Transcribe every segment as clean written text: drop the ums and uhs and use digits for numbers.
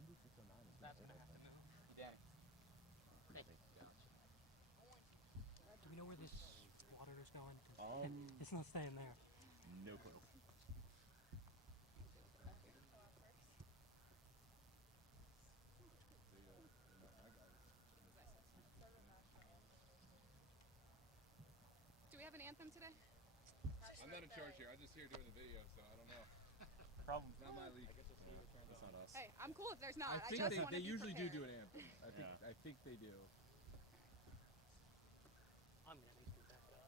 Do we know where this water is going? It's not staying there. No clue. Do we have an anthem today? I'm not in charge here. I'm just here doing the video, so I don't know. Problem. It's not my league. That's not us. Hey, I'm cool if there's not. I think just they usually do prepared. an anthem. I think they do. I'm gonna at least be back up.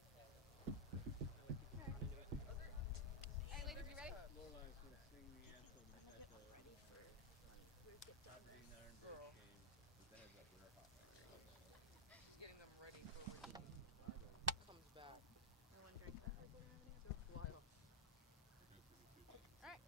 Hey, ladies, you ready? Lorelai's going to sing the anthem at the top of the Iron Bridge game. She's getting them ready for when she comes back. No one drink that. Why not? All right.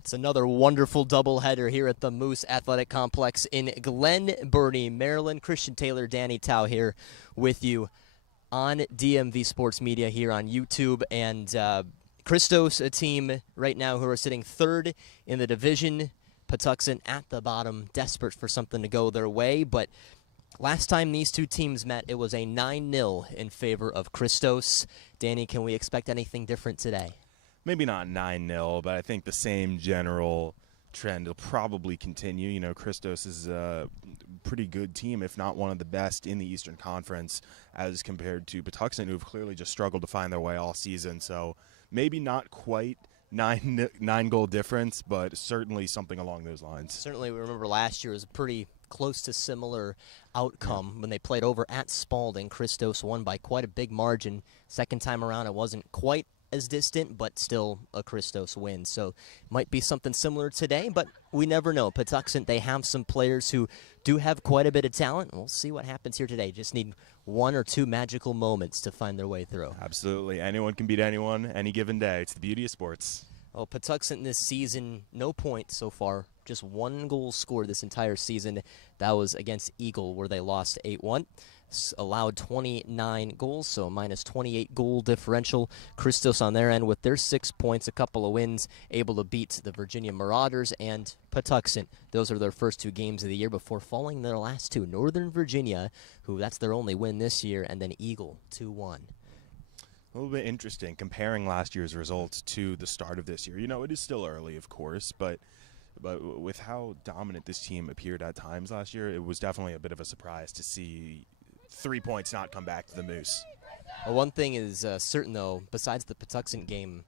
It's another wonderful doubleheader here at the Moose Athletic Complex in Glen Burnie, Maryland. Christian Taylor, Danny Tao here with you on DMV Sports Media here on YouTube. And Christos, a team right now who are sitting third in the division. Patuxent at the bottom, desperate for something to go their way. But last time these two teams met, it was a 9-0 in favor of Christos. Danny, can we expect anything different today? Maybe not 9-0, but I think the same general trend will probably continue. You know, Christos is a pretty good team, if not one of the best in the Eastern Conference, as compared to Patuxent, who have clearly just struggled to find their way all season. So maybe not quite nine goal difference, but certainly something along those lines. Certainly, we remember last year was a pretty close to similar outcome when they played over at Spalding. Christos won by quite a big margin. Second time around, it wasn't quite as distant, but still a Christos win. So might be something similar today, but we never know. Patuxent, they have some players who do have quite a bit of talent. We'll see what happens here today. Just need one or two magical moments to find their way through. Absolutely. Anyone can beat anyone any given day. It's the beauty of sports. Well, Patuxent this season, no points so far. Just one goal scored this entire season. That was against Eagle, where they lost 8-1. Allowed 29 goals, so minus 28 goal differential. Christos on their end with their 6 points, a couple of wins, able to beat the Virginia Marauders and Patuxent. Those are their first two games of the year before falling their last two. Northern Virginia, who that's their only win this year, and then Eagle, 2-1. A little bit interesting comparing last year's results to the start of this year. You know, it is still early, of course, but with how dominant this team appeared at times last year, it was definitely a bit of a surprise to see 3 points not come back to the Moose. Well, one thing is certain, though, besides the Patuxent game,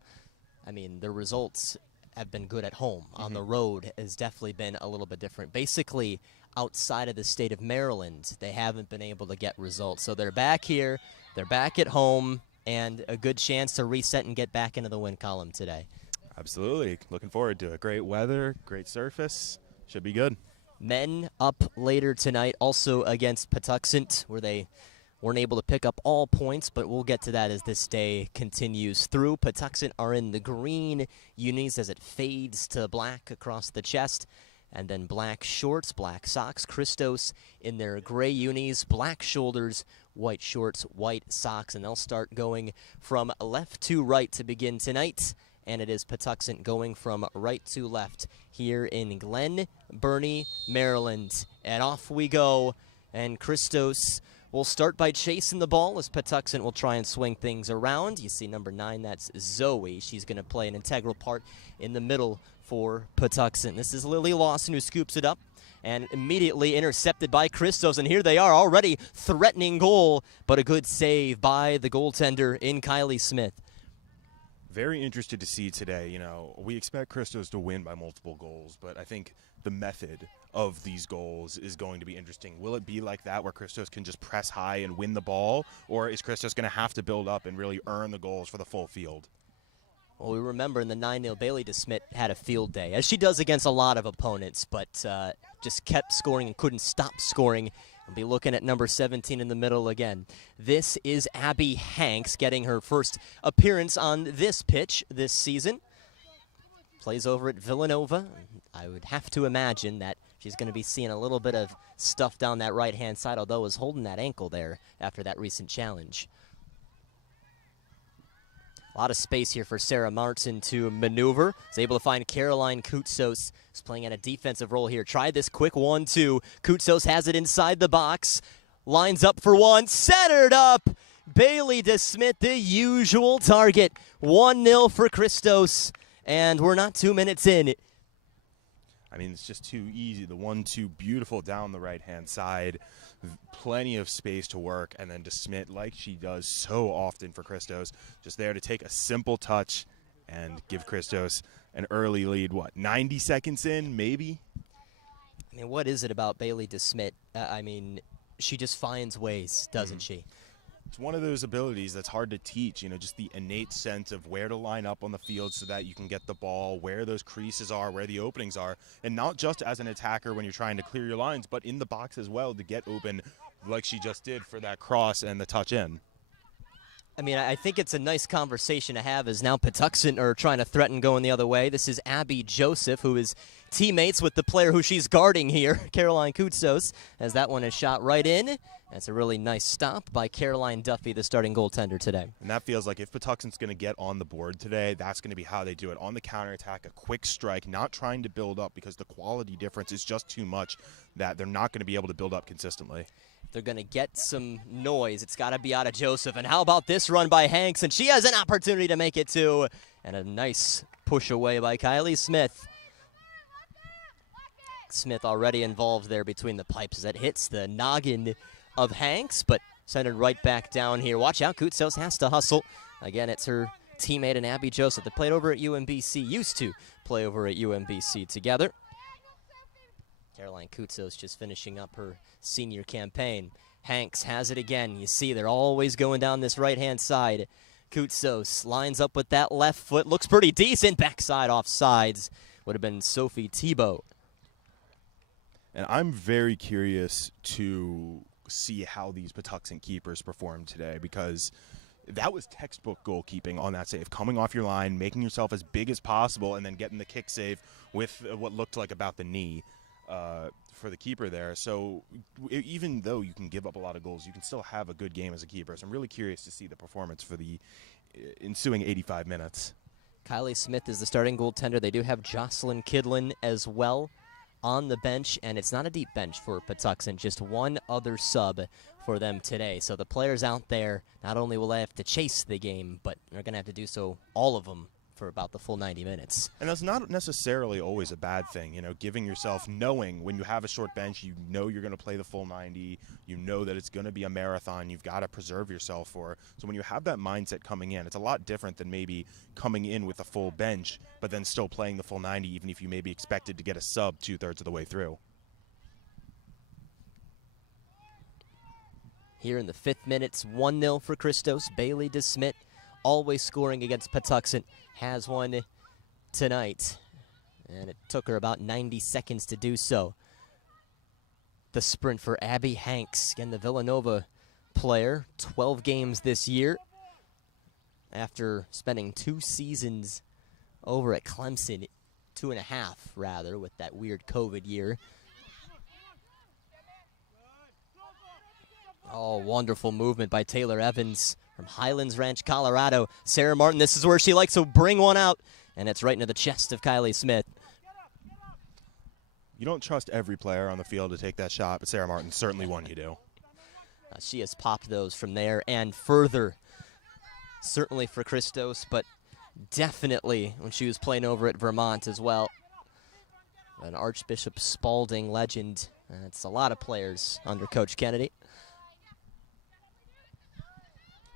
I mean, the results have been good at home. On the road has definitely been a little bit different. Basically, outside of the state of Maryland, they haven't been able to get results. So they're back here, they're back at home, and a good chance to reset and get back into the win column today. Absolutely. Looking forward to it. Great weather, great surface. Should be good. Men up later tonight, also against Patuxent, where they weren't able to pick up all points, but we'll get to that as this day continues through. Patuxent are in the green unis as it fades to black across the chest, and then black shorts, black socks. Christos in their gray unis, black shoulders, white shorts, white socks, and they'll start going from left to right to begin tonight. And it is Patuxent going from right to left here in Glen Burnie, Maryland. And off we go. And Christos will start by chasing the ball as Patuxent will try and swing things around. You see number 9, that's Zoe. She's going to play an integral part in the middle for Patuxent. This is Lily Lawson who scoops it up and immediately intercepted by Christos. And here they are already threatening goal, but a good save by the goaltender in Kylie Smith. Very interested to see today. You know, we expect Christos to win by multiple goals, but I think the method of these goals is going to be interesting. Will it be like that where Christos can just press high and win the ball, or is Christos going to have to build up and really earn the goals for the full field? Well, we remember in the 9-0, Bailey Smit had a field day, as she does against a lot of opponents, but just kept scoring and couldn't stop scoring. We'll be looking at number 17 in the middle again. This is Abby Hanks getting her first appearance on this pitch this season. Plays over at Villanova. I would have to imagine that she's going to be seeing a little bit of stuff down that right-hand side, although is holding that ankle there after that recent challenge. A lot of space here for Sarah Martin to maneuver. Is able to find Caroline Kutsos, who's playing at a defensive role here. Try this quick 1-2. Kutsos has it inside the box. Lines up for one. Centered up. Bailey Smit, the usual target. 1-0 for Christos. And we're not 2 minutes in. I mean, it's just too easy. The 1-2, beautiful down the right-hand side. Plenty of space to work, and then to Smit, like she does so often for Christos, just there to take a simple touch and give Christos an early lead. What, 90 seconds in, maybe? I mean, what is it about Bailey Smit? I mean, she just finds ways, doesn't she? It's one of those abilities that's hard to teach, you know, just the innate sense of where to line up on the field so that you can get the ball, where those creases are, where the openings are, and not just as an attacker when you're trying to clear your lines, but in the box as well to get open like she just did for that cross and the touch in. I mean, I think it's a nice conversation to have as now Patuxent are trying to threaten going the other way. This is Abby Joseph, who is teammates with the player who she's guarding here, Caroline Kutsos, as that one is shot right in. That's a really nice stop by Caroline Duffy, the starting goaltender today. And that feels like if Patuxent's going to get on the board today, that's going to be how they do it. On the counterattack, a quick strike, not trying to build up because the quality difference is just too much that they're not going to be able to build up consistently. If they're going to get some noise, it's got to be out of Joseph. And how about this run by Hanks? And she has an opportunity to make it too. And a nice push away by Kylie Smith. Smith already involved there between the pipes as it hits the noggin of Hanks, but centered right back down here. Watch out, Kutsos has to hustle. Again, it's her teammate and Abby Joseph that played over at UMBC, used to play over at UMBC together. Caroline Kutsos just finishing up her senior campaign. Hanks has it again. You see they're always going down this right-hand side. Kutsos lines up with that left foot. Looks pretty decent. Backside offsides. Would have been Sophie Thibault. And I'm very curious to see how these Patuxent keepers perform today, because that was textbook goalkeeping on that save. Coming off your line, making yourself as big as possible, and then getting the kick save with what looked like about the knee for the keeper there. So even though you can give up a lot of goals, you can still have a good game as a keeper. So I'm really curious to see the performance for the ensuing 85 minutes. Kylie Smith is the starting goaltender. They do have Jocelyn Kidlin as well on the bench, and it's not a deep bench for Patuxent, just one other sub for them today. So the players out there, not only will they have to chase the game, but they're going to have to do so, all of them, for about the full 90 minutes. And that's not necessarily always a bad thing, you know, giving yourself, knowing when you have a short bench, you know you're going to play the full 90, you know that it's going to be a marathon, you've got to preserve yourself for. So when you have that mindset coming in, it's a lot different than maybe coming in with a full bench, but then still playing the full 90, even if you may be expected to get a sub 2/3 of the way through. Here in the 5th minute, 1-0 for Christos. Bailey Smit, always scoring against Patuxent, has one tonight. And it took her about 90 seconds to do so. The sprint for Abby Hanks, again the Villanova player, 12 games this year. After spending 2 seasons over at Clemson, 2.5 rather, with that weird COVID year. Oh, wonderful movement by Taylor Evans from Highlands Ranch, Colorado. Sarah Martin, this is where she likes to bring one out, and it's right into the chest of Kylie Smith. You don't trust every player on the field to take that shot, but Sarah Martin certainly one you do. She has popped those from there and further. Certainly for Christos, but definitely when she was playing over at Vermont as well. An Archbishop Spalding legend. It's a lot of players under Coach Kennedy.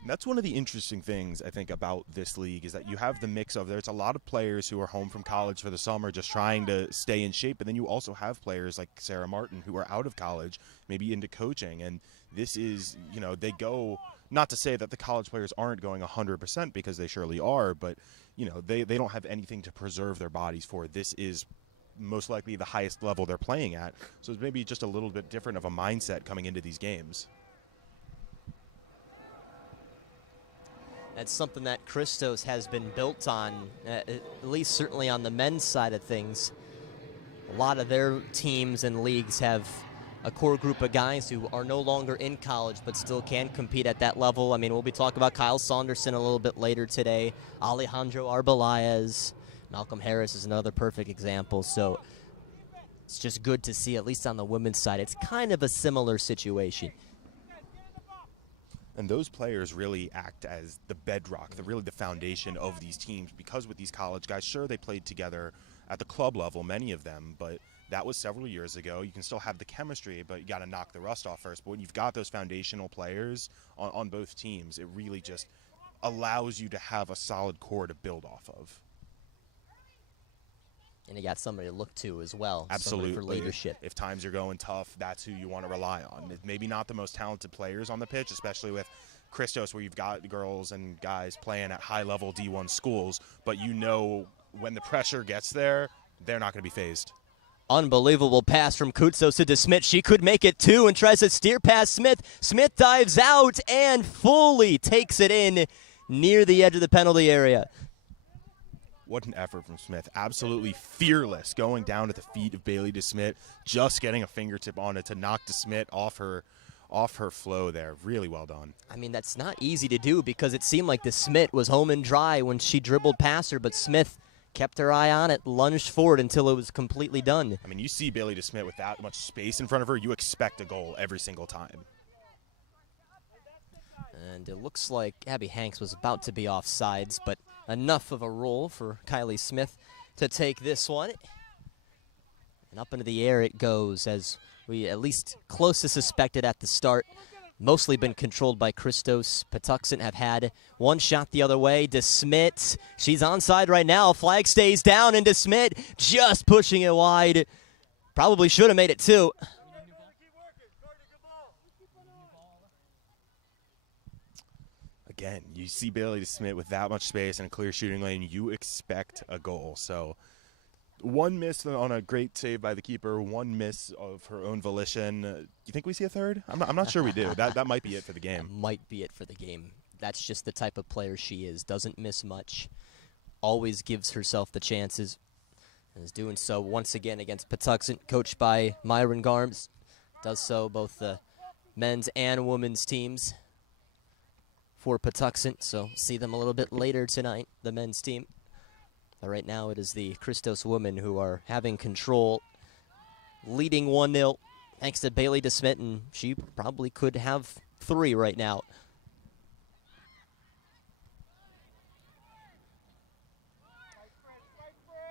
And that's one of the interesting things, I think, about this league is that you have the mix of there's a lot of players who are home from college for the summer just trying to stay in shape, but then you also have players like Sarah Martin who are out of college, maybe into coaching. And this is, you know, they go, not to say that the college players aren't going 100% because they surely are, but, you know, they don't have anything to preserve their bodies for. This is most likely the highest level they're playing at. So it's maybe just a little bit different of a mindset coming into these games. That's something that Christos has been built on, at least certainly on the men's side of things. A lot of their teams and leagues have a core group of guys who are no longer in college but still can compete at that level. I mean, we'll be talking about Kyle Saunderson a little bit later today. Alejandro Arbelayez, Malcolm Harris is another perfect example. So it's just good to see, at least on the women's side, it's kind of a similar situation. And those players really act as the bedrock, really the foundation of these teams, because with these college guys, sure, they played together at the club level, many of them, but that was several years ago. You can still have the chemistry, but you got to knock the rust off first. But when you've got those foundational players on both teams, it really just allows you to have a solid core to build off of. And you got somebody to look to as well. Absolutely. For leadership. If times are going tough, that's who you want to rely on. Maybe not the most talented players on the pitch, especially with Christos, where you've got girls and guys playing at high-level D1 schools, but you know when the pressure gets there, they're not going to be phased. Unbelievable pass from Kutsos to Smit. She could make it too and tries to steer past Smith. Smith dives out and fully takes it in near the edge of the penalty area. What an effort from Smith. Absolutely fearless, going down at the feet of Bailey DeSmit, just getting a fingertip on it to knock DeSmit off her flow there. Really well done. I mean, that's not easy to do because it seemed like DeSmit was home and dry when she dribbled past her, but Smith kept her eye on it, lunged forward until it was completely done. I mean, you see Bailey DeSmit with that much space in front of her, you expect a goal every single time. And it looks like Abby Hanks was about to be offsides, but enough of a roll for Kylie Smith to take this one. And up into the air it goes, as we at least close to suspected at the start. Mostly been controlled by Christos. Patuxent have had one shot the other way. DeSmit, she's onside right now. Flag stays down, and DeSmit just pushing it wide. Probably should have made it too. Again, you see Bailey DeSmit with that much space and a clear shooting lane, you expect a goal. So one miss on a great save by the keeper, one miss of her own volition. You think we see a third? I'm not sure we do. That might be it for the game. That might be it for the game. That's just the type of player she is. Doesn't miss much. Always gives herself the chances. And is doing so once again against Patuxent, coached by Myron Garms. Does so both the men's and women's teams for Patuxent. So see them a little bit later tonight, the men's team. But right now it is the Christos women who are having control, leading 1-0 thanks to Bailey DeSmit, and she probably could have 3 right now.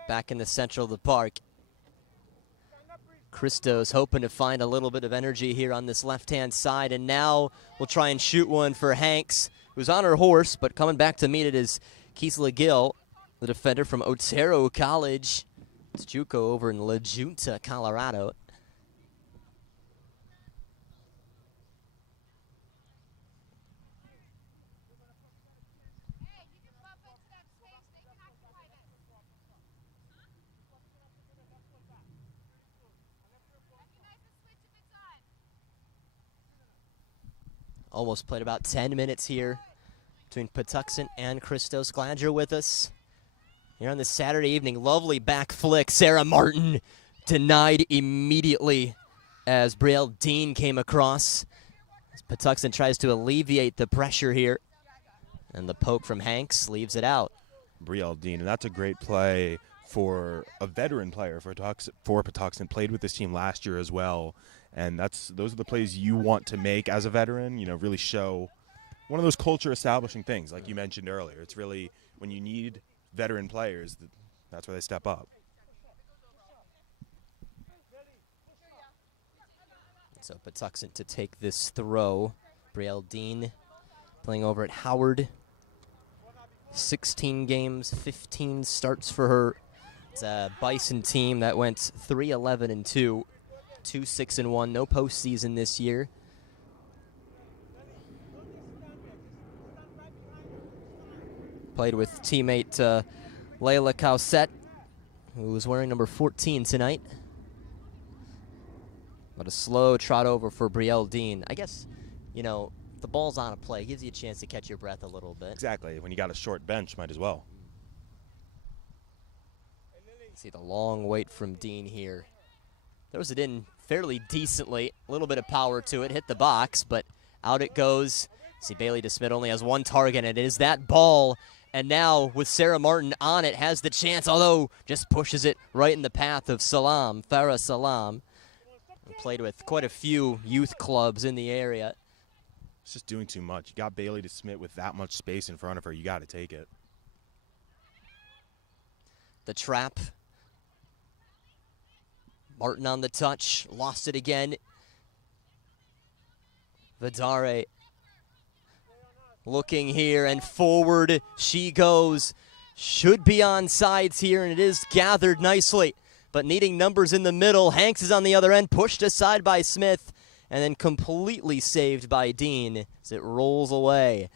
Back in the center of the park. Christos hoping to find a little bit of energy here on this left-hand side, and now we'll try and shoot one for Hanks, who's on her horse, but coming back to meet it is Keisla Gill, the defender from Otero College. It's JUCO over in La Junta, Colorado. almost played about 10 minutes here between Patuxent and Christos. Glad you're with us here on this Saturday evening. Lovely back flick. Sarah Martin denied immediately as Brielle Dean came across. As Patuxent tries to alleviate the pressure here. And the poke from Hanks leaves it out. Brielle Dean, and that's a great play for a veteran player for Patuxent. Played with this team last year as well. And those are the plays you want to make as a veteran, you know, really show one of those culture establishing things like you mentioned earlier. It's really when you need veteran players, that's where they step up. So Patuxent to take this throw. Brielle Dean playing over at Howard. 16 games, 15 starts for her. It's a Bison team that went 3-11-2. 2-6-1, no postseason this year. Played with teammate Layla Cowsett, who was wearing number 14 tonight. But a slow trot over for Brielle Dean. I guess, you know, the ball's on a play. Gives you a chance to catch your breath a little bit. Exactly. When you got a short bench, might as well. See the long wait from Dean here. Throws it in fairly decently. A little bit of power to it. Hit the box, but out it goes. See, Bailey DeSmit only has one target, and it is that ball. And now, with Sarah Martin on it, has the chance, although just pushes it right in the path of Salam, Farah Salam. Played with quite a few youth clubs in the area. It's just doing too much. You got Bailey DeSmit with that much space in front of her. You got to take it. The trap. Martin on the touch, lost it again. Vidare looking here and forward she goes. Should be on sides here, and it is gathered nicely. But needing numbers in the middle. Hanks is on the other end, pushed aside by Smith, and then completely saved by Dean as it rolls away.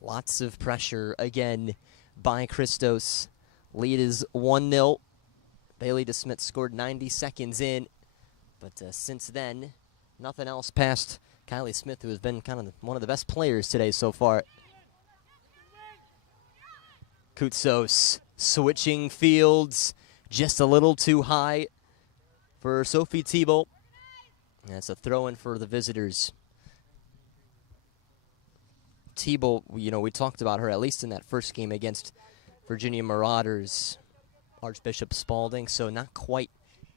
Lots of pressure again by Christos. Lead is 1-0. Bailey DeSmit scored 90 seconds in. But since then, nothing else past Kylie Smith, who has been kind of one of the best players today so far. Kutsos switching fields just a little too high for Sophie Thibault. That's a throw-in for the visitors. Thibault, you know, we talked about her at least in that first game against Virginia Marauders, Archbishop Spalding, so not quite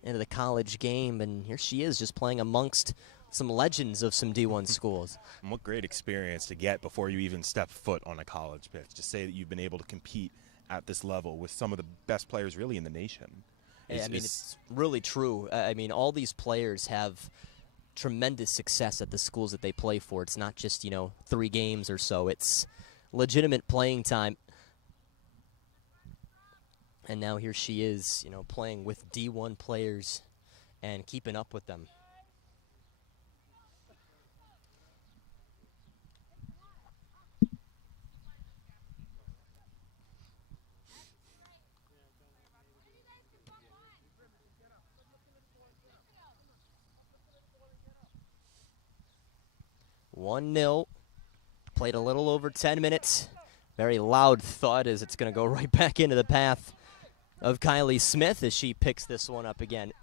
into the college game, and here she is just playing amongst some legends of some D1 schools. And what great experience to get before you even step foot on a college pitch. To say that you've been able to compete at this level with some of the best players really in the nation. It's really true. I mean, all these players have tremendous success at the schools that they play for. It's not just, you know, 3 games or so. It's legitimate playing time. And now here she is, you know, playing with D1 players and keeping up with them. (1-0). Played a little over 10 minutes. Very loud thud as it's going to go right back into the path of Kylie Smith as she picks this one up again.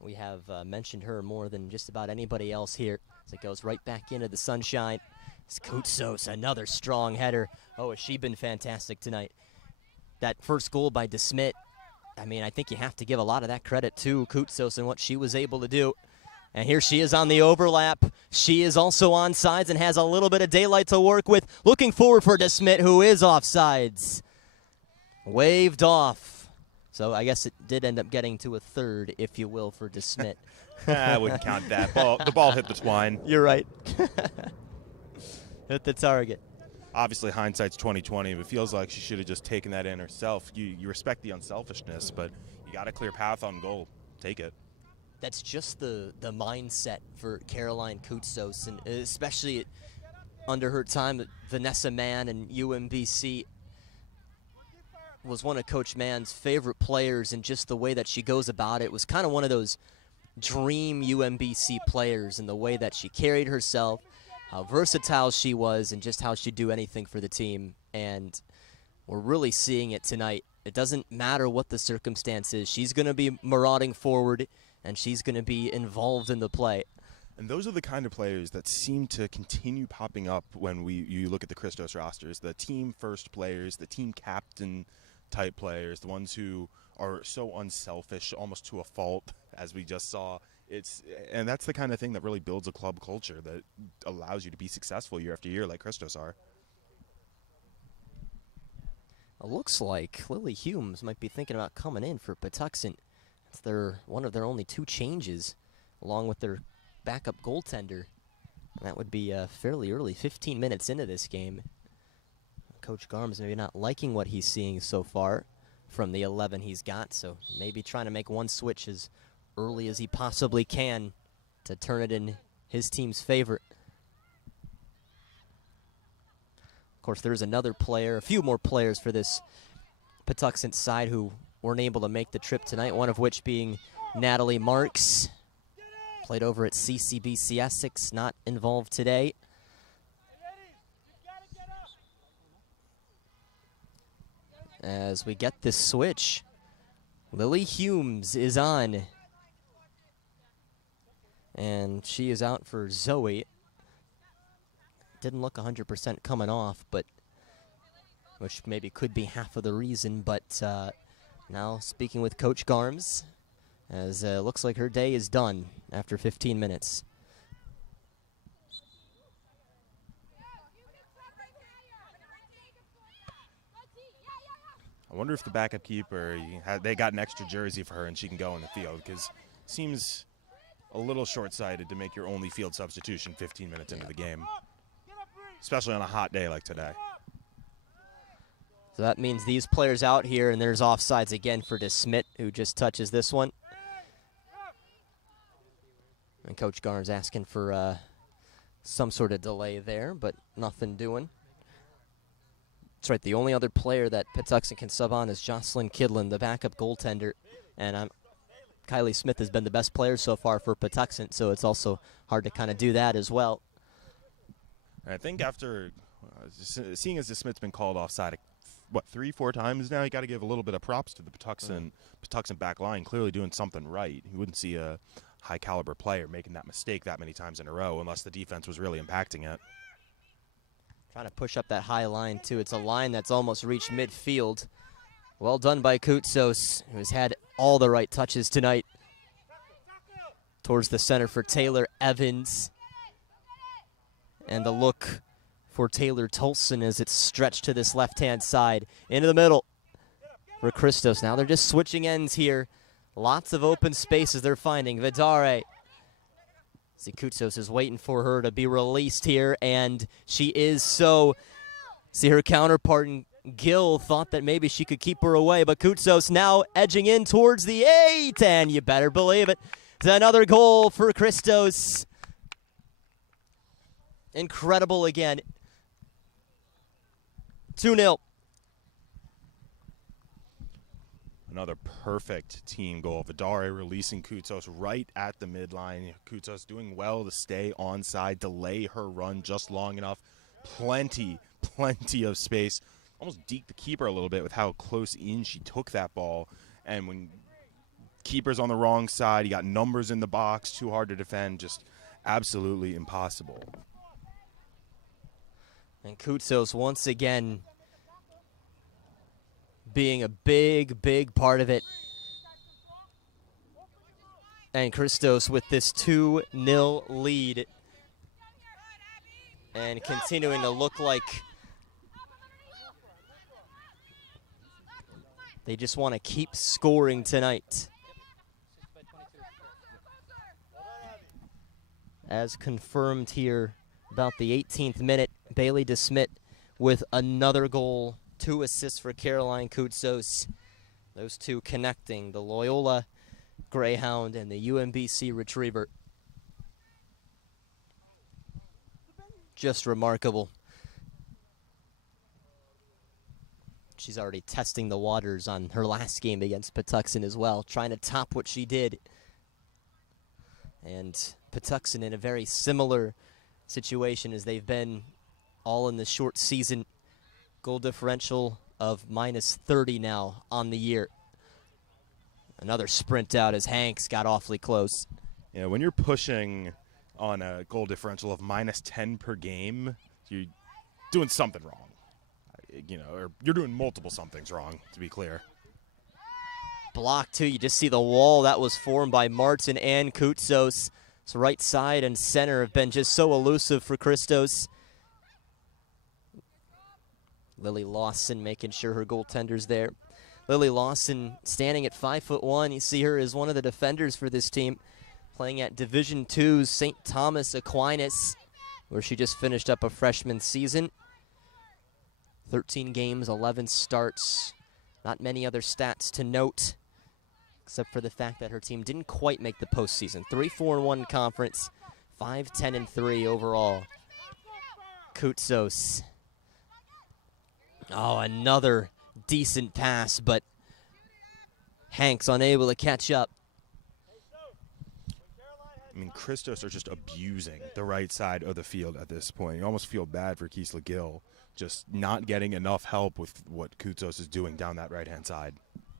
We have mentioned her more than just about anybody else here as it goes right back into the sunshine. It's Kutsos, another strong header. Oh, has she been fantastic tonight. That first goal by DeSmit, I mean, I think you have to give a lot of that credit to Kutsos and what she was able to do. And here she is on the overlap. She is also on sides and has a little bit of daylight to work with. Looking forward for DeSmit, who is offsides. Waved off. So I guess it did end up getting to a third, if you will, for DeSmit. I wouldn't count that. The ball hit the twine. You're right. Hit the target. Obviously, hindsight's 20/20. It feels like she should have just taken that in herself. You respect the unselfishness, but you got a clear path on goal. Take it. That's just the mindset for Caroline Kutsos, and especially under her time at Vanessa Mann and UMBC. was one of Coach Mann's favorite players, and just the way that she goes about it was kind of one of those dream UMBC players in the way that she carried herself, how versatile she was, and just how she'd do anything for the team. And we're really seeing it tonight. It doesn't matter what the circumstance is. She's going to be marauding forward, and she's going to be involved in the play. And those are the kind of players that seem to continue popping up when you look at the Christos rosters. The team first players, the team captain type players, the ones who are so unselfish, almost to a fault, as we just saw. And that's the kind of thing that really builds a club culture that allows you to be successful year after year like Christos are. It looks like Lily Humes might be thinking about coming in for Patuxent. It's one of their only 2 changes, along with their backup goaltender. And that would be fairly early, 15 minutes into this game. Coach Garm's maybe not liking what he's seeing so far from the 11 he's got, so maybe trying to make one switch as early as he possibly can to turn it in his team's favor. Of course, there's another player, a few more players for this Patuxent side who weren't able to make the trip tonight, one of which being Natalie Marks. Played over at CCBC Essex, not involved today. As we get this switch, Lily Humes is on. And she is out for Zoe. Didn't look 100% coming off, but which maybe could be half of the reason. But now speaking with Coach Garms, as looks like her day is done after 15 minutes. I wonder if the backup keeper, they got an extra jersey for her and she can go in the field, because it seems a little short-sighted to make your only field substitution 15 minutes into the game, especially on a hot day like today. So that means these players out here, and there's offsides again for Smit, who just touches this one. And Coach Garm's asking for some sort of delay there, but nothing doing. That's right, the only other player that Patuxent can sub on is Jocelyn Kidlin, the backup goaltender. And Kylie Smith has been the best player so far for Patuxent, so it's also hard to kind of do that as well. I think after seeing as the Smith's been called offside, 3-4 times now, you got to give a little bit of props to the Patuxent back line, clearly doing something right. You wouldn't see a high-caliber player making that mistake that many times in a row unless the defense was really impacting it. Trying to push up that high line, too. It's a line that's almost reached midfield. Well done by Kutsos, who's had all the right touches tonight. Towards the center for Taylor Evans. And the look for Taylor Tolson as it's stretched to this left-hand side. Into the middle for Christos. Now they're just switching ends here. Lots of open spaces they're finding. Vidare. See, Kutsos is waiting for her to be released here, and she is so. See, her counterpart, Gill, thought that maybe she could keep her away, but Kutsos now edging in towards the 8, and you better believe it. It's another goal for Christos. Incredible again. 2-0. Another perfect team goal. Vidare releasing Kutsos right at the midline. Kutsos doing well to stay onside, delay her run just long enough. Plenty of space. Almost deked the keeper a little bit with how close in she took that ball. And when keeper's on the wrong side, you got numbers in the box, too hard to defend, just absolutely impossible. And Kutsos once again being a big part of it. And Christos with this 2-0 lead. And continuing to look like they just want to keep scoring tonight. As confirmed here about the 18th minute, Bailey DeSmit with another goal. 2 assists for Caroline Kutsos. Those two connecting, the Loyola Greyhound and the UMBC Retriever. Just remarkable. she's already testing the waters on her last game against Patuxent as well, trying to top what she did. And Patuxent in a very similar situation as they've been all in the short season. Goal differential of -30 now on the year. Another sprint out as Hanks got awfully close. Yeah, when you're pushing on a goal differential of -10 per game, you're doing something wrong. Or you're doing multiple somethings wrong, to be clear. Block two, you just see the wall that was formed by Martin and Kutsos. So right side and center have been just so elusive for Christos. Lily Lawson making sure her goaltender's there. Lily Lawson standing at 5'1". You see her as one of the defenders for this team, playing at Division II's St. Thomas Aquinas, where she just finished up a freshman season. 13 games, 11 starts. Not many other stats to note, except for the fact that her team didn't quite make the postseason. 3-4-1 conference, 5-10-3 overall. Kutsos. Oh, another decent pass, but Hanks unable to catch up. I mean, Christos are just abusing the right side of the field at this point. You almost feel bad for Kisla Gill, just not getting enough help with what Kutsos is doing down that right-hand side.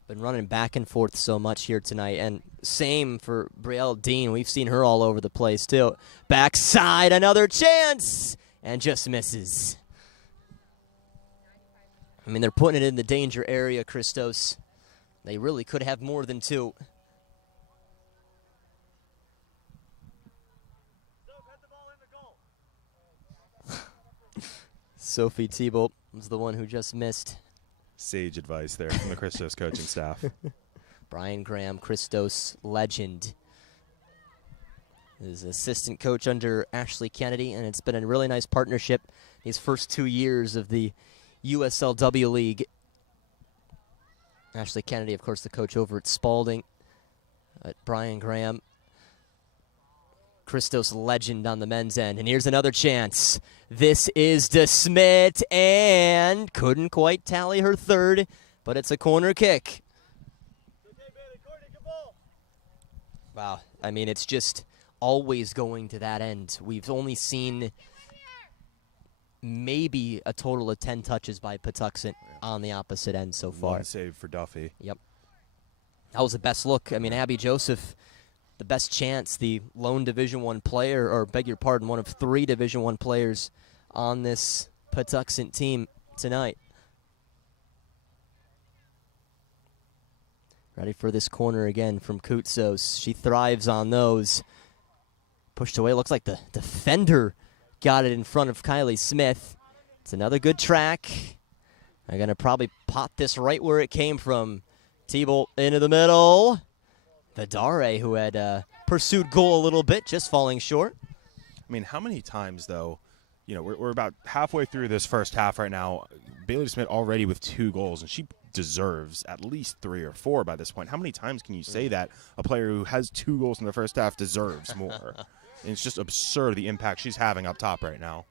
Been running back and forth so much here tonight, and same for Brielle Dean. We've seen her all over the place, too. Backside, another chance, and just misses. I mean, they're putting it in the danger area, Christos. They really could have more than two. Sophie Thibault was the one who just missed. Sage advice there from the Christos coaching staff. Brian Graham, Christos legend, is assistant coach under Ashley Kennedy, and it's been a really nice partnership these first 2 years of the USLW League. Ashley Kennedy, of course, the coach over at Spalding. Brian Graham, Christos legend on the men's end. And here's another chance. This is Smit, and couldn't quite tally her third, but it's a corner kick. Wow, I mean, it's just always going to that end. We've only seen maybe a total of 10 touches by Patuxent on the opposite end so far. One save for Duffy. Yep. That was the best look. I mean, Abby Joseph, the best chance, the lone Division I player, or beg your pardon, one of 3 Division I players on this Patuxent team tonight. Ready for this corner again from Kutsos. She thrives on those. Pushed away. Looks like the defender got it in front of Kylie Smith. It's another good track. They're going to probably pot this right where it came from. Thibault into the middle. Vidare, who had pursued goal a little bit, just falling short. I mean, how many times, though, we're about halfway through this first half right now. Bailey Smith already with 2 goals, and she deserves at least 3 or 4 by this point. How many times can you say that a player who has 2 goals in the first half deserves more? And it's just absurd the impact she's having up top right now.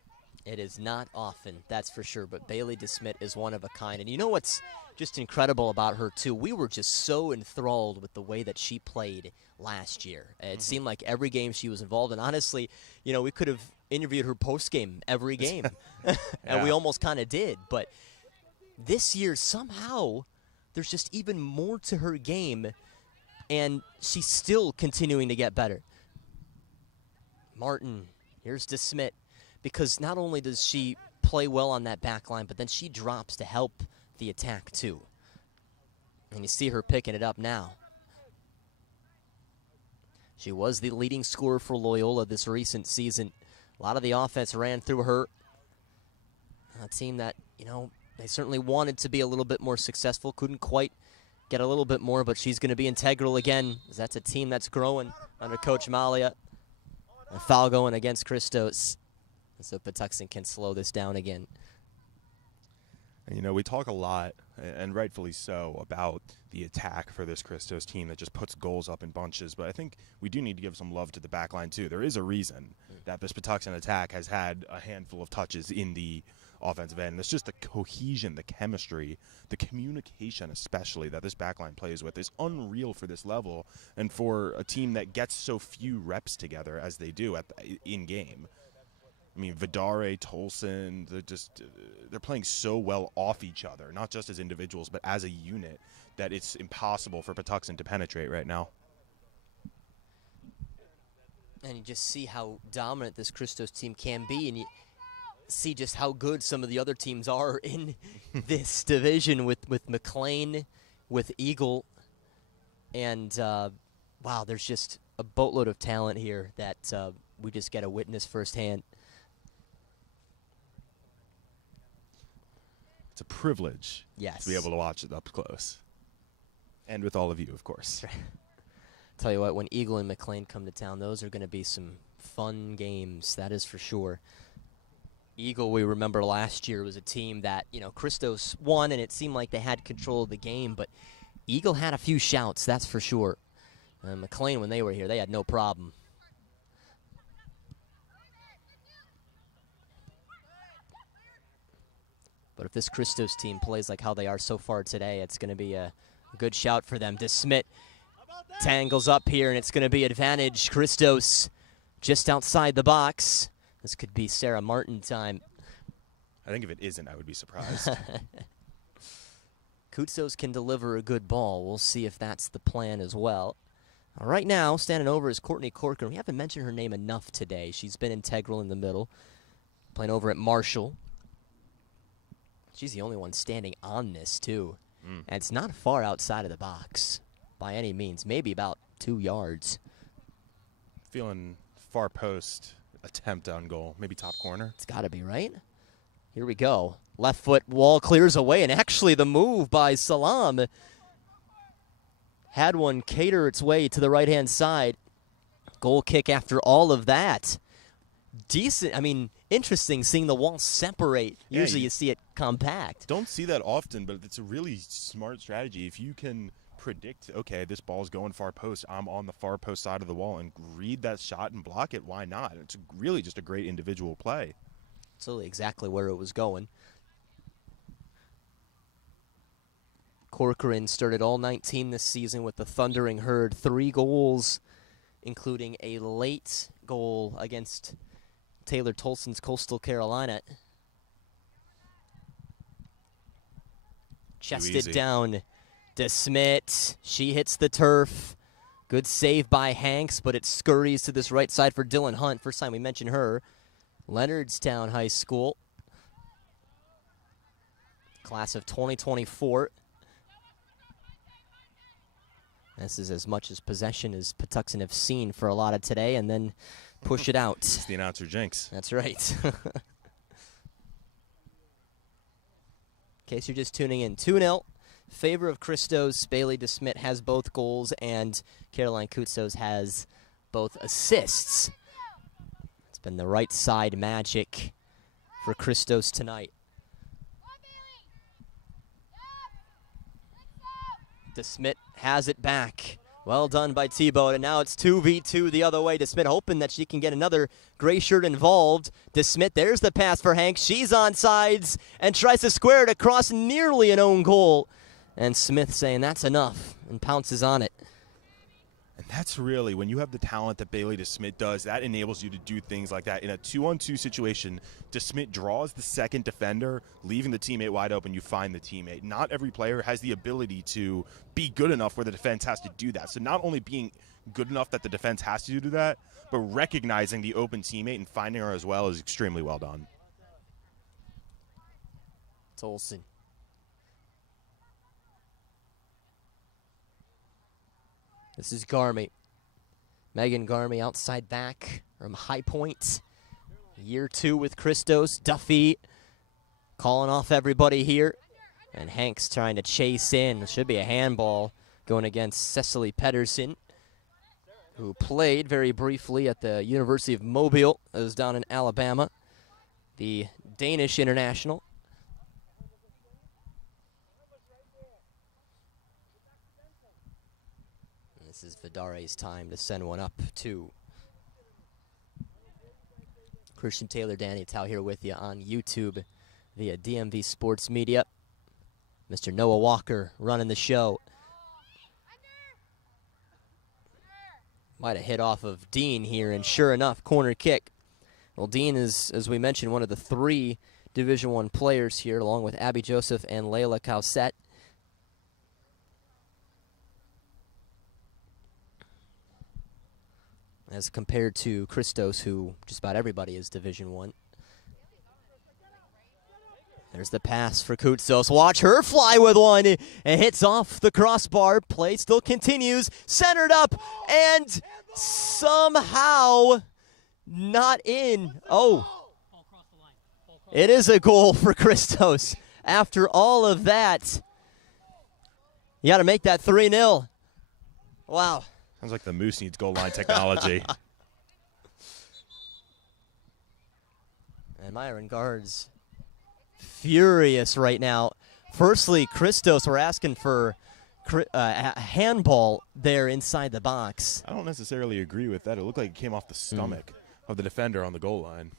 It is not often, that's for sure, but Bailey DeSmit is one of a kind. And you know what's just incredible about her, too? We were just so enthralled with the way that she played last year. It seemed like every game she was involved in. Honestly, we could have interviewed her post-game every game, and we almost kind of did. But this year, somehow, there's just even more to her game, and she's still continuing to get better. Martin, here's DeSmit, because not only does she play well on that back line, but then she drops to help the attack too. And you see her picking it up now. She was the leading scorer for Loyola this recent season. A lot of the offense ran through her. A team that, they certainly wanted to be a little bit more successful, couldn't quite get a little bit more, but she's going to be integral again, as that's a team that's growing under Coach Malia. A foul going against Christos. So Patuxent can slow this down again. And, we talk a lot, and rightfully so, about the attack for this Christos team that just puts goals up in bunches. But I think we do need to give some love to the back line, too. There is a reason that this Patuxent attack has had a handful of touches in the offensive end. It's just the cohesion, the chemistry, the communication especially that this backline plays with is unreal for this level and for a team that gets so few reps together as they do in game. I mean, Vidare, Tolson, they're playing so well off each other, not just as individuals, but as a unit, that it's impossible for Patuxent to penetrate right now. And you just see how dominant this Christos team can be, and you see just how good some of the other teams are in this division with McLean, with Eagle, and wow, there's just a boatload of talent here that we just get to witness firsthand. It's a privilege Yes. to be able to watch it up close. And with all of you, of course. Tell you what, when Eagle and McLean come to town, those are going to be some fun games, that is for sure. Eagle, we remember last year, was a team that, you know, Christos won, and it seemed like they had control of the game, but Eagle had a few shouts, that's for sure. McLean, when they were here, they had no problem. But if this Christos team plays like how they are so far today, it's going to be a good shout for them. Smit tangles up here, and it's going to be advantage Christos just outside the box. This could be Sarah Martin time. I think if it isn't, I would be surprised. Kutsos can deliver a good ball. We'll see if that's the plan as well. Right now, standing over is Courtney Corcoran. We haven't mentioned her name enough today. She's been integral in the middle, playing over at Marshall. She's the only one standing on this, too. And it's not far outside of the box by any means, maybe about 2 yards. Feeling far post attempt on goal, maybe top corner. It's got to be, right? Here we go. Left foot wall clears away, and actually the move by Salam had one cater its way to the right-hand side. Goal kick after all of that. Decent, I mean, interesting seeing the wall separate. Yeah, Usually you see it compact. Don't see that often, but it's a really smart strategy. If you can predict, okay, this ball's going far post, I'm on the far post side of the wall, and read that shot and block it, why not? It's really just a great individual play. Absolutely, exactly where it was going. Corcoran started all 19 this season with the Thundering Herd. 3 goals, including a late goal against Taylor Tolson's Coastal Carolina. Chested down to Smit. She hits the turf. Good save by Hanks, but it scurries to this right side for Dylan Hunt. First time we mentioned her. Leonardstown High School. Class of 2024. This is as much as possession as Patuxent have seen for a lot of today, and then push it out. It's the announcer jinx. That's right. In case you're just tuning in, 2-0. Favor of Christos. Bailey DeSmit has both goals, and Caroline Kutsos has both assists. It's been the right side magic for Christos tonight. DeSmit has it back. Well done by T-Bone, and now it's 2v2 the other way. DeSmit hoping that she can get another gray shirt involved. DeSmit, there's the pass for Hanks. She's on sides and tries to square it across nearly an own goal. And Smith saying that's enough and pounces on it. And that's really, when you have the talent that Bailey DeSmit does, that enables you to do things like that. In a 2-on-2 situation, DeSmit draws the second defender, leaving the teammate wide open, you find the teammate. Not every player has the ability to be good enough where the defense has to do that. So not only being good enough that the defense has to do that, but recognizing the open teammate and finding her as well is extremely well done. Tolson. This is Garmi. Megan Garmi outside back from High Point. Year 2 with Christos. Duffy calling off everybody here. And Hanks trying to chase in. Should be a handball going against Cecily Pedersen, who played very briefly at the University of Mobile. That was down in Alabama. The Danish international. This is Vidare's time to send one up to Christian Taylor. Danny Tao here with you on YouTube. via DMV Sports Media. Mr. Noah Walker running the show. Might have hit off of Dean here, and sure enough, corner kick. Well, Dean is, as we mentioned, one of the 3 Division I players here, along with Abby Joseph and Layla Cowsett. As compared to Christos, who just about everybody is Division I. There's the pass for Kutsos. Watch her fly with one. It hits off the crossbar. Play still continues. Centered up and somehow not in. Oh, it is a goal for Christos. After all of that, you got to make that 3-0. Wow. Sounds like the Moose needs goal line technology. And Myron Guards furious right now. Firstly, Christos, we're asking for a handball there inside the box. I don't necessarily agree with that. It looked like it came off the stomach of the defender on the goal line.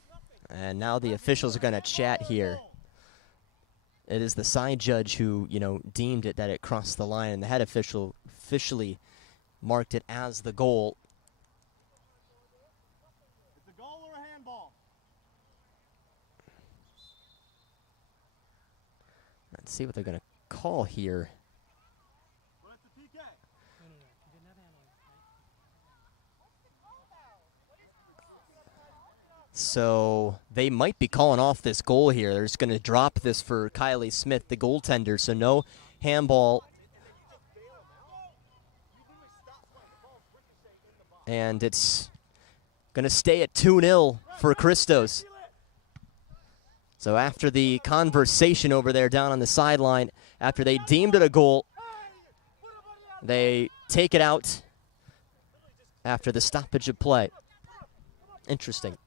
And now the officials are going to chat here. It is the side judge who, deemed it that it crossed the line, and the head official officially marked it as the goal. It's a goal or a handball? Let's see what they're going to call here. Well, it's a PK. So they might be calling off this goal here. They're just going to drop this for Kylie Smith, the goaltender. So no handball. And it's going to stay at 2-0 for Christos. So after the conversation over there down on the sideline, after they deemed it a goal, they take it out after the stoppage of play. Interesting.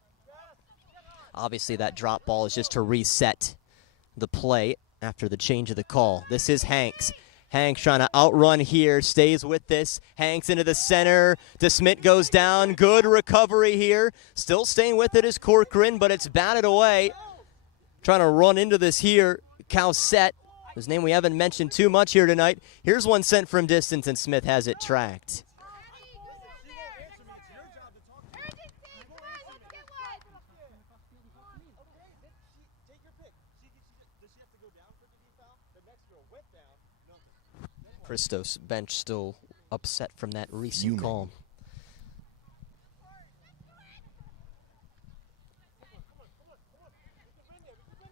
Obviously, that drop ball is just to reset the play after the change of the call. This is Hanks. Hanks trying to outrun here, stays with this. Hanks into the center. Smit goes down. Good recovery here. Still staying with it is Corcoran, but it's batted away. Trying to run into this here. Cowsett, whose name we haven't mentioned too much here tonight. Here's one sent from distance, and Smith has it tracked. Christos bench still upset from that recent call.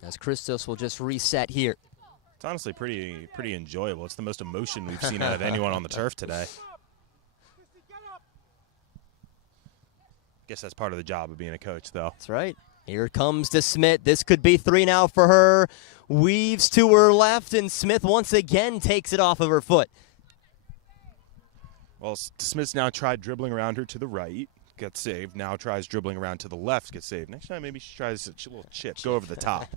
As Christos will just reset here. It's honestly pretty enjoyable. It's the most emotion we've seen out of anyone on the turf today. Guess that's part of the job of being a coach, though. That's right. Here comes Smit. This could be 3 now for her. Weaves to her left, and Smith once again takes it off of her foot. Well, Smith's now tried dribbling around her to the right, gets saved. Now tries dribbling around to the left, gets saved. Next time, maybe she tries a little chip, go over the top.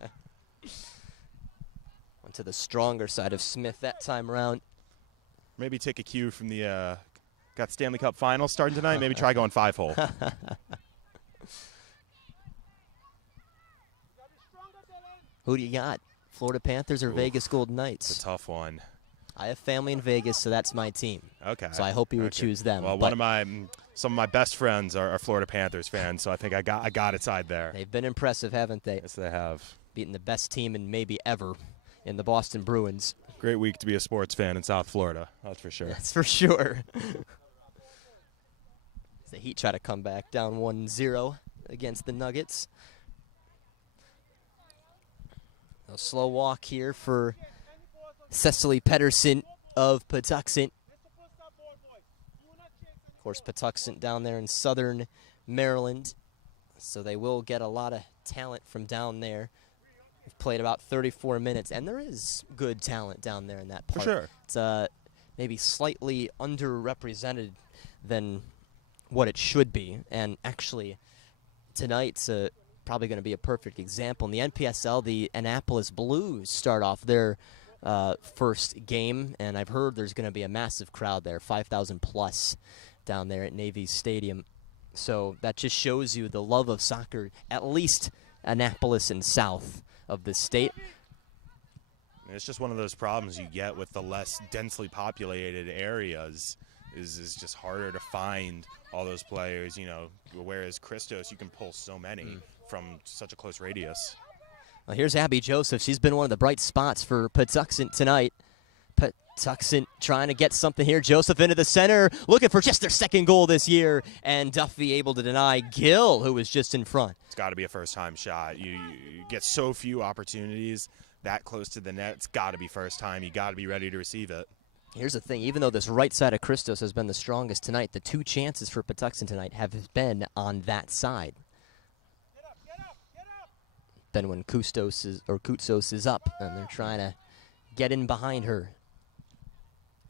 Went to the stronger side of Smith that time around. Maybe take a cue from the got Stanley Cup Finals starting tonight. Maybe try going 5-hole. Who do you got? Florida Panthers or Vegas Golden Knights? It's a tough one. I have family in Vegas, so that's my team. Okay. So I hope you would choose them. Well, some of my best friends are Florida Panthers fans, so I think I got it side there. They've been impressive, haven't they? Yes, they have. Beating the best team in maybe ever in the Boston Bruins. Great week to be a sports fan in South Florida. That's for sure. That's for sure. The Heat try to come back down 1-0 against the Nuggets. A slow walk here for Cecily Pedersen of Patuxent. Of course, Patuxent down there in southern Maryland, so they will get a lot of talent from down there. We've played about 34 minutes, and there is good talent down there in that part. For sure. It's maybe slightly underrepresented than what it should be, and actually tonight's probably going to be a perfect example. In the NPSL, the Annapolis Blues start off their first game, and I've heard there's going to be a massive crowd there, 5,000 plus down there at Navy Stadium. So that just shows you the love of soccer, at least Annapolis and South, of the state. It's just one of those problems you get with the less densely populated areas. Is just harder to find all those players, you know, whereas Christos, you can pull so many from such a close radius. Well, here's Abby Joseph. She's been one of the bright spots for Patuxent tonight. Patuxent trying to get something here. Joseph into the center, looking for just their second goal this year, and Duffy able to deny Gill, who was just in front. It's got to be a first-time shot. You get so few opportunities that close to the net. It's got to be first time. You got to be ready to receive it. Here's the thing, even though this right side of Christos has been the strongest tonight, the 2 chances for Patuxent tonight have been on that side. Then when Kutsos is up, and they're trying to get in behind her.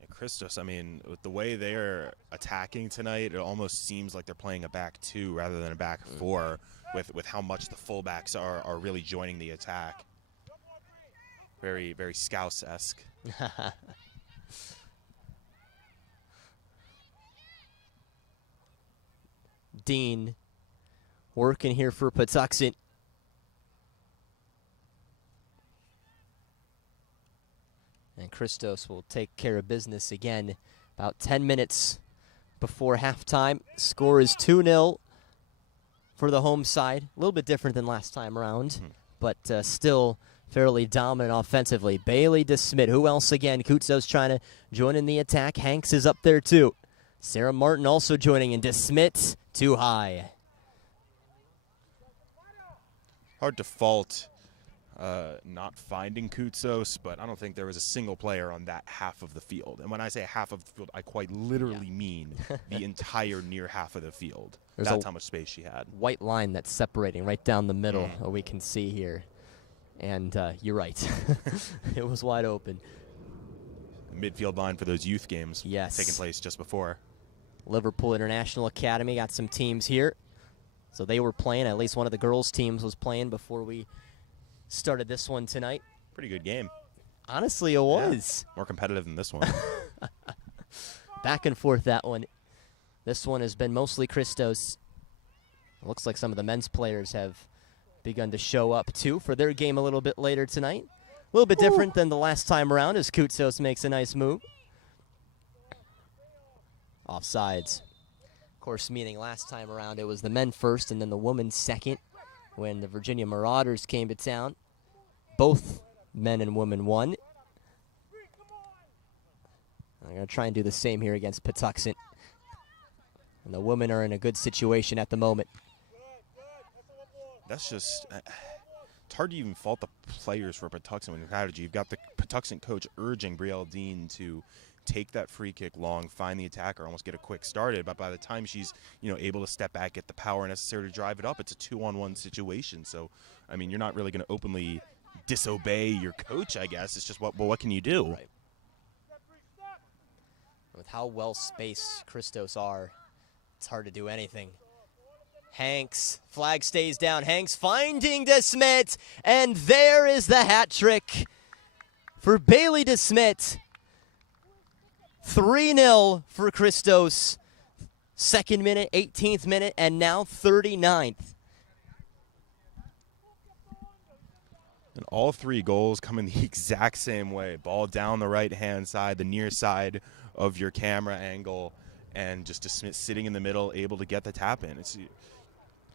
And Christos, I mean, with the way they're attacking tonight, it almost seems like they're playing a back 2 rather than a back 4 with how much the fullbacks are really joining the attack. Very, very Scouse-esque. Dean working here for Patuxent. And Christos will take care of business again about 10 minutes before halftime. Score is 2-0 for the home side. A little bit different than last time around, but still fairly dominant offensively. Bailey to Smit. Who else again? Kutsos trying to join in the attack. Hanks is up there too. Sarah Martin also joining in. To Smit, too high. Hard to fault not finding Kutsos, but I don't think there was a single player on that half of the field. And when I say half of the field, I quite literally mean the entire near half of the field. That's how much space she had. White line that's separating right down the middle, we can see here. And you're right. It was wide open. Midfield line for those youth games taking place just before. Liverpool International Academy got some teams here. So they were playing, at least one of the girls' teams was playing before we started this one tonight. Pretty good game. Honestly, it was. More competitive than this one. Back and forth, that one. This one has been mostly Christos. It looks like some of the men's players have begun to show up, too, for their game a little bit later tonight. A little bit different than the last time around as Kutsos makes a nice move. Offsides. Of course, meaning last time around it was the men first and then the women second when the Virginia Marauders came to town. Both men and women won. I'm going to try and do the same here against Patuxent. And the women are in a good situation at the moment. That's just, it's hard to even fault the players for Patuxent when you've got the Patuxent coach urging Brielle Dean to take that free kick long, find the attacker, almost get a quick started. But by the time she's, able to step back, get the power necessary to drive it up, it's a 2-on-1 situation. So, I mean, you're not really going to openly disobey your coach, I guess. It's just, what can you do? Right. With how well spaced Christos are, it's hard to do anything. Hanks, flag stays down. Hanks finding DeSmit, and there is the hat trick for Bailey DeSmit. 3-0 for Christos. 2nd minute, 18th minute, and now 39th. And all 3 goals come in the exact same way. Ball down the right-hand side, the near side of your camera angle, and just DeSmit sitting in the middle, able to get the tap in. It's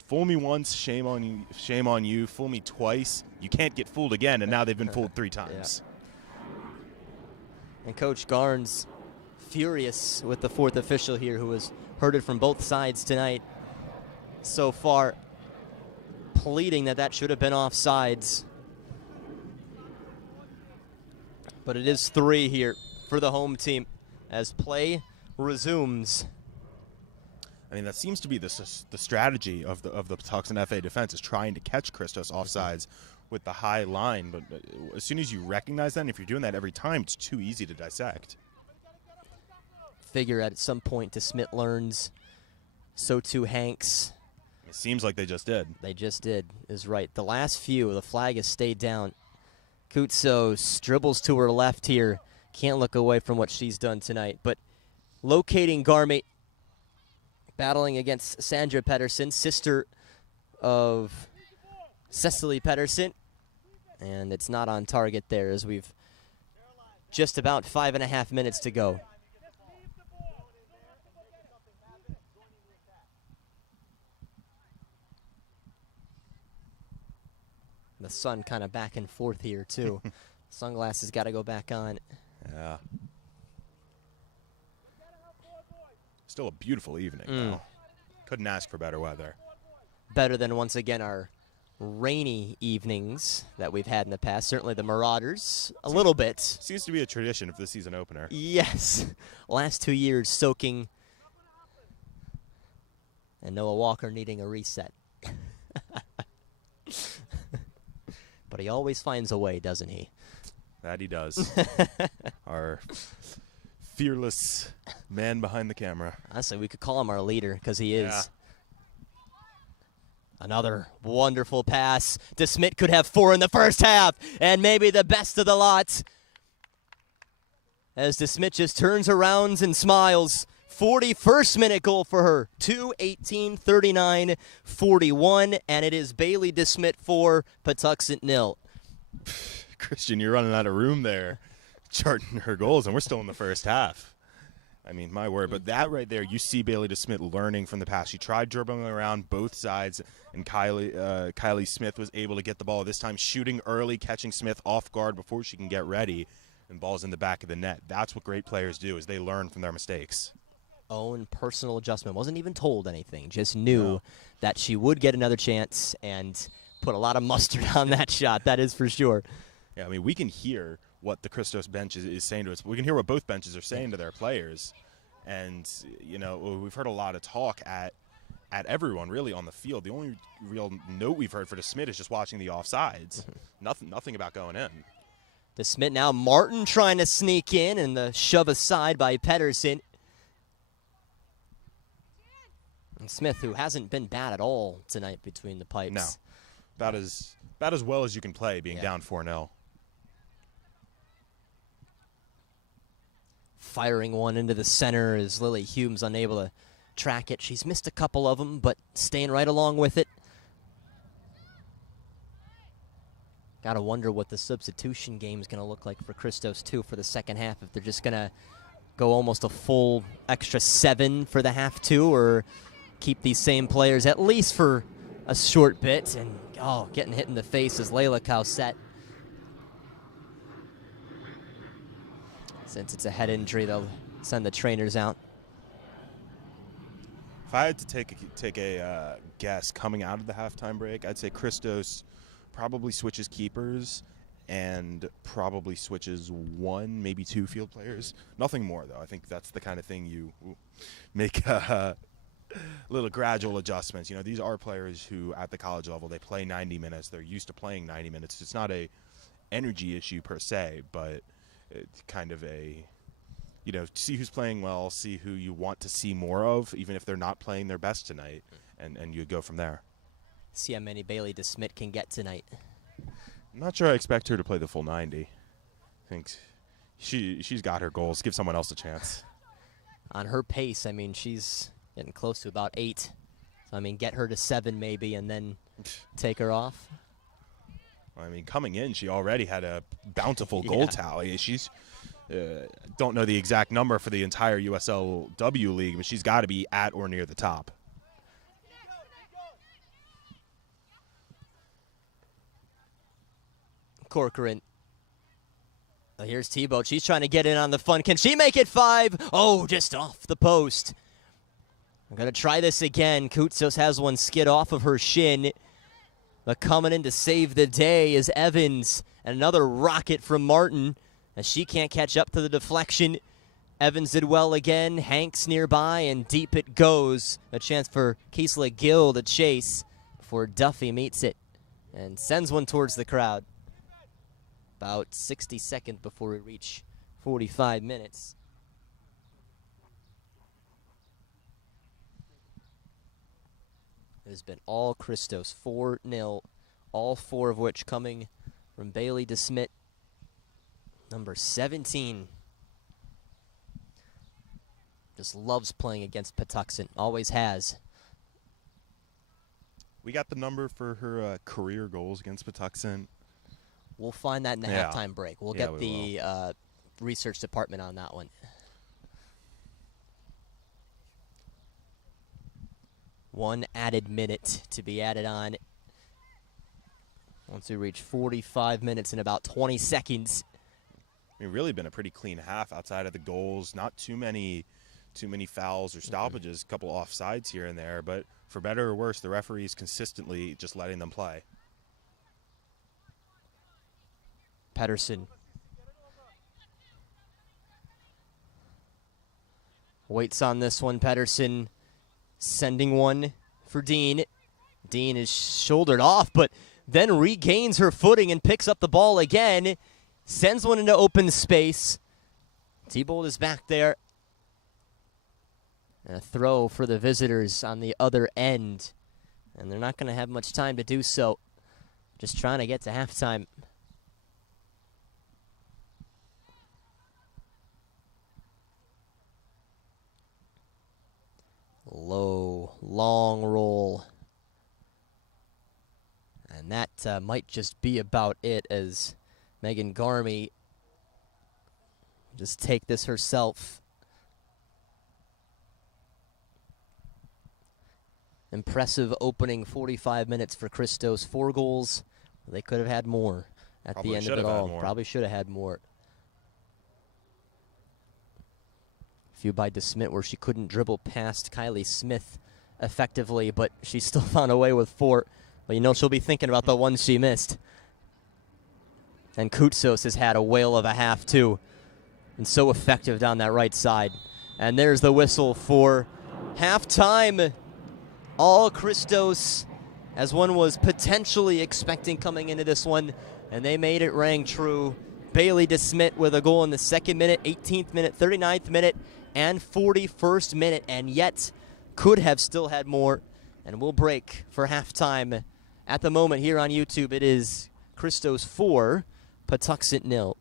fool me once, shame on you. Fool me twice, you can't get fooled again, and now they've been fooled 3 times. And Coach Garnes furious with the 4th official here, who has heard it from both sides tonight so far, pleading that should have been offsides. But it is 3 here for the home team as play resumes. I mean, that seems to be the strategy of the Patuxent FA defense, is trying to catch Christos offsides with the high line. But as soon as you recognize that, and if you're doing that every time, it's too easy to dissect. Figure at some point DeSmit learns. So too Hanks. It seems like they just did. They just did, is right. The last few, the flag has stayed down. Kutsos dribbles to her left here. Can't look away from what she's done tonight. But locating Garmi, battling against Sandra Pedersen, sister of Cecily Pedersen. And it's not on target there as we've just about 5.5 minutes to go. The sun kind of back and forth here, too. Sunglasses got to go back on. Yeah. Still a beautiful evening, though. Couldn't ask for better weather. Better than, once again, our rainy evenings that we've had in the past. Certainly the Marauders, a little bit. Seems to be a tradition of the season opener. Yes. Last 2 years soaking. And Noah Walker needing a reset. But he always finds a way, doesn't he? That he does. Our fearless man behind the camera. Honestly, we could call him our leader because he is. Yeah. Another wonderful pass. Smit could have 4 in the first half, and maybe the best of the lot. As Smit just turns around and smiles. 41st minute goal for her. 2:18:39:41, and it is Bailey Smit 4, Patuxent 0. Christian, you're running out of room there, charting her goals, and we're still in the first half. I mean, my word. But that right there, you see Bailey Smit learning from the past. She tried dribbling around both sides, and Kylie Smith was able to get the ball. This time shooting early, catching Smith off guard before she can get ready, and ball's in the back of the net. That's what great players do, is they learn from their mistakes. Own personal adjustment. Wasn't even told anything. Just knew that she would get another chance and put a lot of mustard on that shot. That is for sure. Yeah, I mean, we can hear what the Christos bench is saying to us. We can hear what both benches are saying to their players. And, you know, we've heard a lot of talk at everyone, really, on the field. The only real note we've heard for Smit is just watching the offsides. Nothing about going in. Smit now. Martin trying to sneak in, and the shove aside by Pedersen. And Smith, who hasn't been bad at all tonight between the pipes. No. About as well as you can play, being down 4-0. Firing one into the center as Lily Hume's unable to track it. She's missed a couple of them, but staying right along with it. Got to wonder what the substitution game is going to look like for Christos, too, for the second half. If they're just going to go almost a full extra 7 for the half, too, or keep these same players at least for a short bit. And, getting hit in the face is Layla Cowsett. Since it's a head injury, they'll send the trainers out. If I had to take a guess coming out of the halftime break, I'd say Christos probably switches keepers and probably switches 1, maybe 2 field players. Nothing more, though. I think that's the kind of thing you make little gradual adjustments. You know, these are players who, at the college level, they play 90 minutes. They're used to playing 90 minutes. It's not a energy issue per se, but it's kind of a, you know, see who's playing well, see who you want to see more of, even if they're not playing their best tonight, and you go from there. See how many Bailey Smit can get tonight. I'm not sure I expect her to play the full 90. I think she's got her goals. Give someone else a chance. On her pace, I mean, she's getting close to about 8. So, I mean, get her to 7 maybe and then take her off. I mean, coming in, she already had a bountiful goal tally. She's don't know the exact number for the entire USLW league, but she's got to be at or near the top. Corcoran. Here's T-Boat. She's trying to get in on the fun. Can she make it 5? Oh, just off the post. I'm going to try this again. Koutzos has one skid off of her shin. But coming in to save the day is Evans. And another rocket from Martin as she can't catch up to the deflection. Evans did well again. Hanks nearby, and deep it goes. A chance for Kiesla Gill to chase before Duffy meets it and sends one towards the crowd. About 60 seconds before we reach 45 minutes. It has been all Christos, 4-0, all 4 of which coming from Bailey Smit, number 17. Just loves playing against Patuxent, always has. We got the number for her career goals against Patuxent. We'll find that in the Yeah. halftime break. We'll Yeah, get we the research department on that one. 1 added minute to be added on once we reach 45 minutes in about 20 seconds. I mean, really been a pretty clean half outside of the goals. Not too many fouls or stoppages. A couple offsides here and there, but for better or worse, the referees consistently just letting them play. Pedersen waits on this one. Pedersen sending one for Dean. Dean is shouldered off, but then regains her footing and picks up the ball again. Sends one into open space. T-Bolt is back there. And a throw for the visitors on the other end. And they're not going to have much time to do so. Just trying to get to halftime. Low, long roll. And that might just be about it, as Megan Garmi just take this herself. Impressive opening 45 minutes for Christos. 4 goals. They could have had more at Probably the end of should it have had all. more. Probably should have had more. A few by Smit where she couldn't dribble past Kylie Smith effectively, but she still found a way with 4. But you know she'll be thinking about the ones she missed. And Kutsos has had a whale of a half too, and so effective down that right side. And there's the whistle for halftime. All Christos, as one was potentially expecting coming into this one, and they made it ring true. Bailey Smit with a goal in the 2nd minute, 18th minute, 39th minute, and 41st minute, and yet could have still had more. And we'll break for halftime. At the moment here on YouTube, it is Christos 4, Patuxent 0.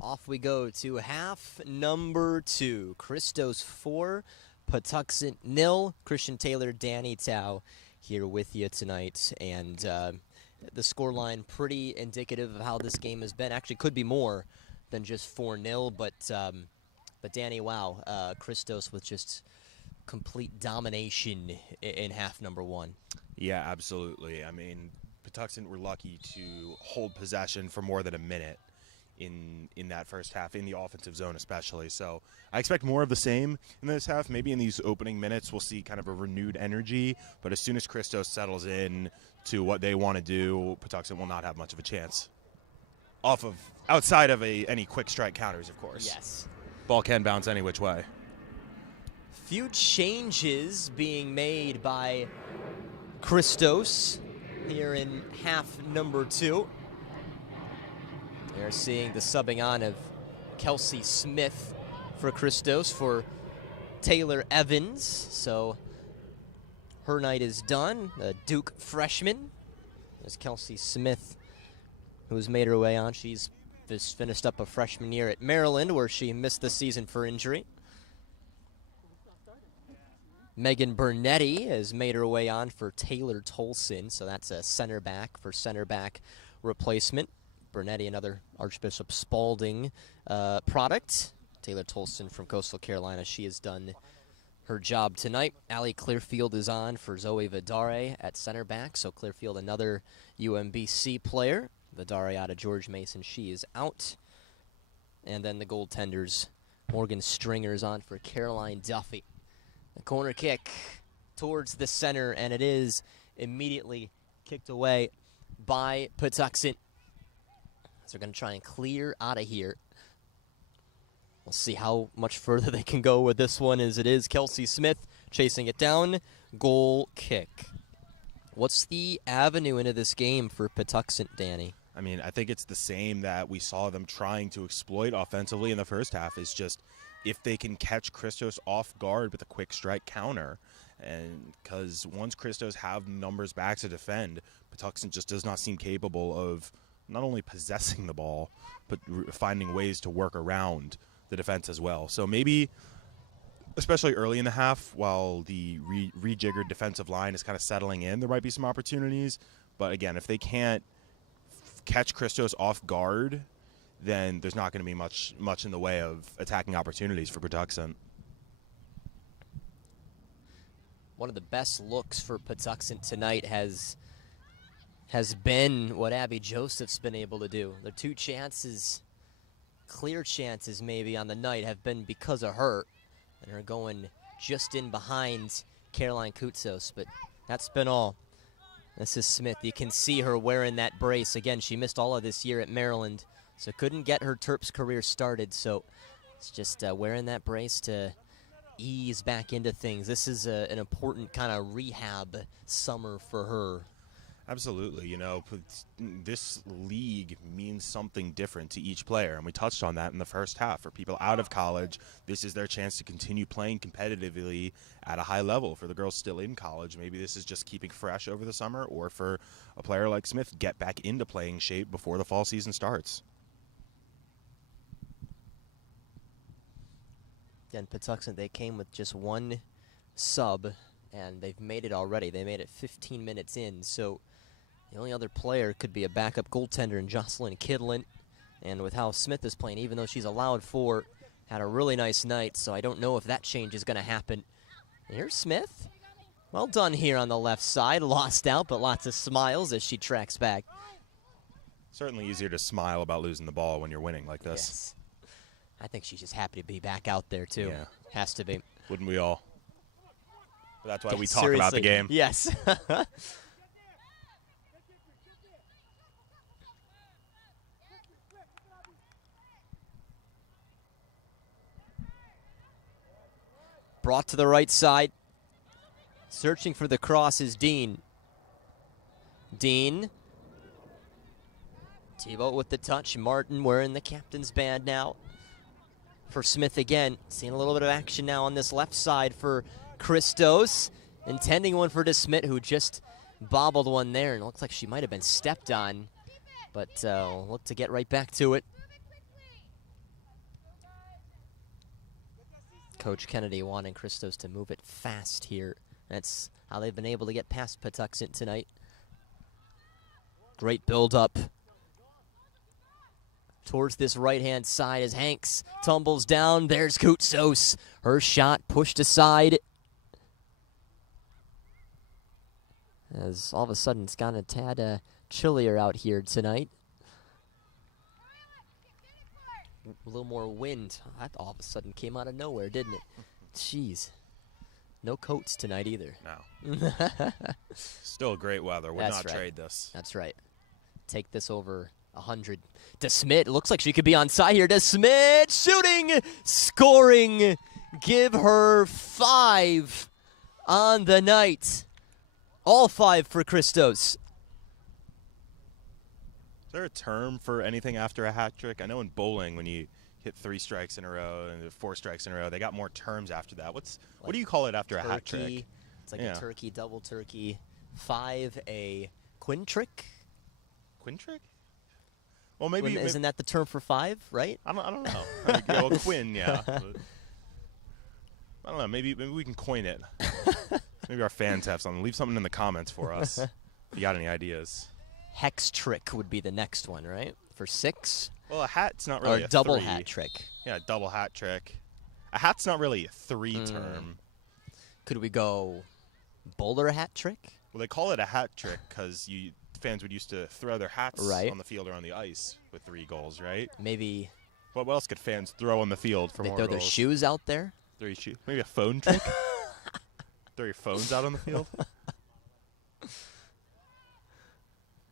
Off we go to half number 2. Christos 4, Patuxent 0. Christian Taylor, Danny Tao here with you tonight. And the scoreline pretty indicative of how this game has been. Actually, could be more than just 4-0, but Danny, wow, Christos with just complete domination in half number 1. Yeah, absolutely. I mean, Patuxent were lucky to hold possession for more than a minute in that first half, in the offensive zone especially. So I expect more of the same in this half. Maybe in these opening minutes we'll see kind of a renewed energy, but as soon as Christos settles in to what they want to do, Patuxent will not have much of a chance. Outside of any quick strike counters, of course. Yes. Ball can bounce any which way. Few changes being made by Christos here in half number 2. They're seeing the subbing on of Kylie Smith for Christos for Taylor Evans. So her night is done. A Duke freshman. There's Kylie Smith, who's made her way on. She's just finished up a freshman year at Maryland, where she missed the season for injury. Megan Bernetti has made her way on for Taylor Tolson, so that's a center back for center back replacement. Bernetti, another Archbishop Spalding product. Taylor Tolson from Coastal Carolina, she has done her job tonight. Allie Clearfield is on for Zoe Vidare at center back, so Clearfield, another UMBC player. Vidare out of George Mason, she is out. And then the goaltenders, Morgan Stringer is on for Caroline Duffy. The corner kick towards the center, and it is immediately kicked away by Patuxent. So they're going to try and clear out of here. We'll see how much further they can go with this one, as it is Kylie Smith chasing it down. Goal kick. What's the avenue into this game for Patuxent, Danny? I mean, I think it's the same that we saw them trying to exploit offensively in the first half. Is just if they can catch Christos off guard with a quick strike counter. And because once Christos have numbers back to defend, Patuxent just does not seem capable of not only possessing the ball, but finding ways to work around the defense as well. So maybe, especially early in the half, while the rejiggered defensive line is kind of settling in, there might be some opportunities. But again, if they can't catch Christos off guard, then there's not going to be much in the way of attacking opportunities for Patuxent. One of the best looks for Patuxent tonight has been what Abby Joseph's been able to do. The 2 chances, clear chances maybe on the night, have been because of her, and her going just in behind Caroline Koutsos, but that's been all. This is Smith. You can see her wearing that brace. Again, she missed all of this year at Maryland, so couldn't get her Terps career started, so it's just wearing that brace to ease back into things. This is an important kind of rehab summer for her. Absolutely. You know, this league means something different to each player, and we touched on that in the first half. For people out of college, this is their chance to continue playing competitively at a high level. For the girls still in college, maybe this is just keeping fresh over the summer, or for a player like Smith, get back into playing shape before the fall season starts. Again, Patuxent, they came with just 1 sub, and they've made it already. They made it 15 minutes in, so the only other player could be a backup goaltender in Jocelyn Kidlin. And with how Smith is playing, even though she's allowed 4, had a really nice night, so I don't know if that change is going to happen. Here's Smith. Well done here on the left side. Lost out, but lots of smiles as she tracks back. Certainly easier to smile about losing the ball when you're winning like this. Yes. I think she's just happy to be back out there, too. Yeah. Has to be. Wouldn't we all? But that's why we Yes, talk about the seriously. game. Yes. Brought to the right side. Searching for the cross is Dean. Dean. Tebow with the touch. Martin wearing the captain's band now. For Smith again. Seeing a little bit of action now on this left side for Christos. Intending one for Smit, who just bobbled one there. And it looks like she might have been stepped on. But look to get right back to it. Coach Kennedy wanting Christos to move it fast here. That's how they've been able to get past Patuxent tonight. Great build-up towards this right-hand side as Hanks tumbles down. There's Kutsos. Her shot pushed aside. As all of a sudden it's gotten a tad chillier out here tonight. A little more wind. That all of a sudden came out of nowhere, didn't it? Jeez. No coats tonight either. No. Still great weather. Would not trade this. That's right. Take this over 100. To Smit. Looks like she could be on side here. To Smit. Shooting. Scoring. Give her 5 on the night. All 5 for Christos. Is there a term for anything after a hat trick? I know in bowling when you hit 3 strikes in a row and 4 strikes in a row, they got more terms after that. What do you call it after a hat trick? It's like a turkey, double turkey. 5, a quin trick. Quin trick? Well, maybe isn't that the term for 5, right? I don't know. Well, quin, yeah. But I don't know. Maybe we can coin it. Maybe our fans have something. Leave something in the comments for us if you got any ideas. Hex trick would be the next one, right? For 6? Well, a hat's not really a double 3. hat trick. Yeah, double hat trick. A hat's not really a 3 term. Could we go bowler hat trick? Well, they call it a hat trick because fans would used to throw their hats on the field or on the ice with 3 goals, right? Maybe. What else could fans throw on the field for more They goals? throw their shoes out there? Maybe a phone trick? Throw your phones out on the field?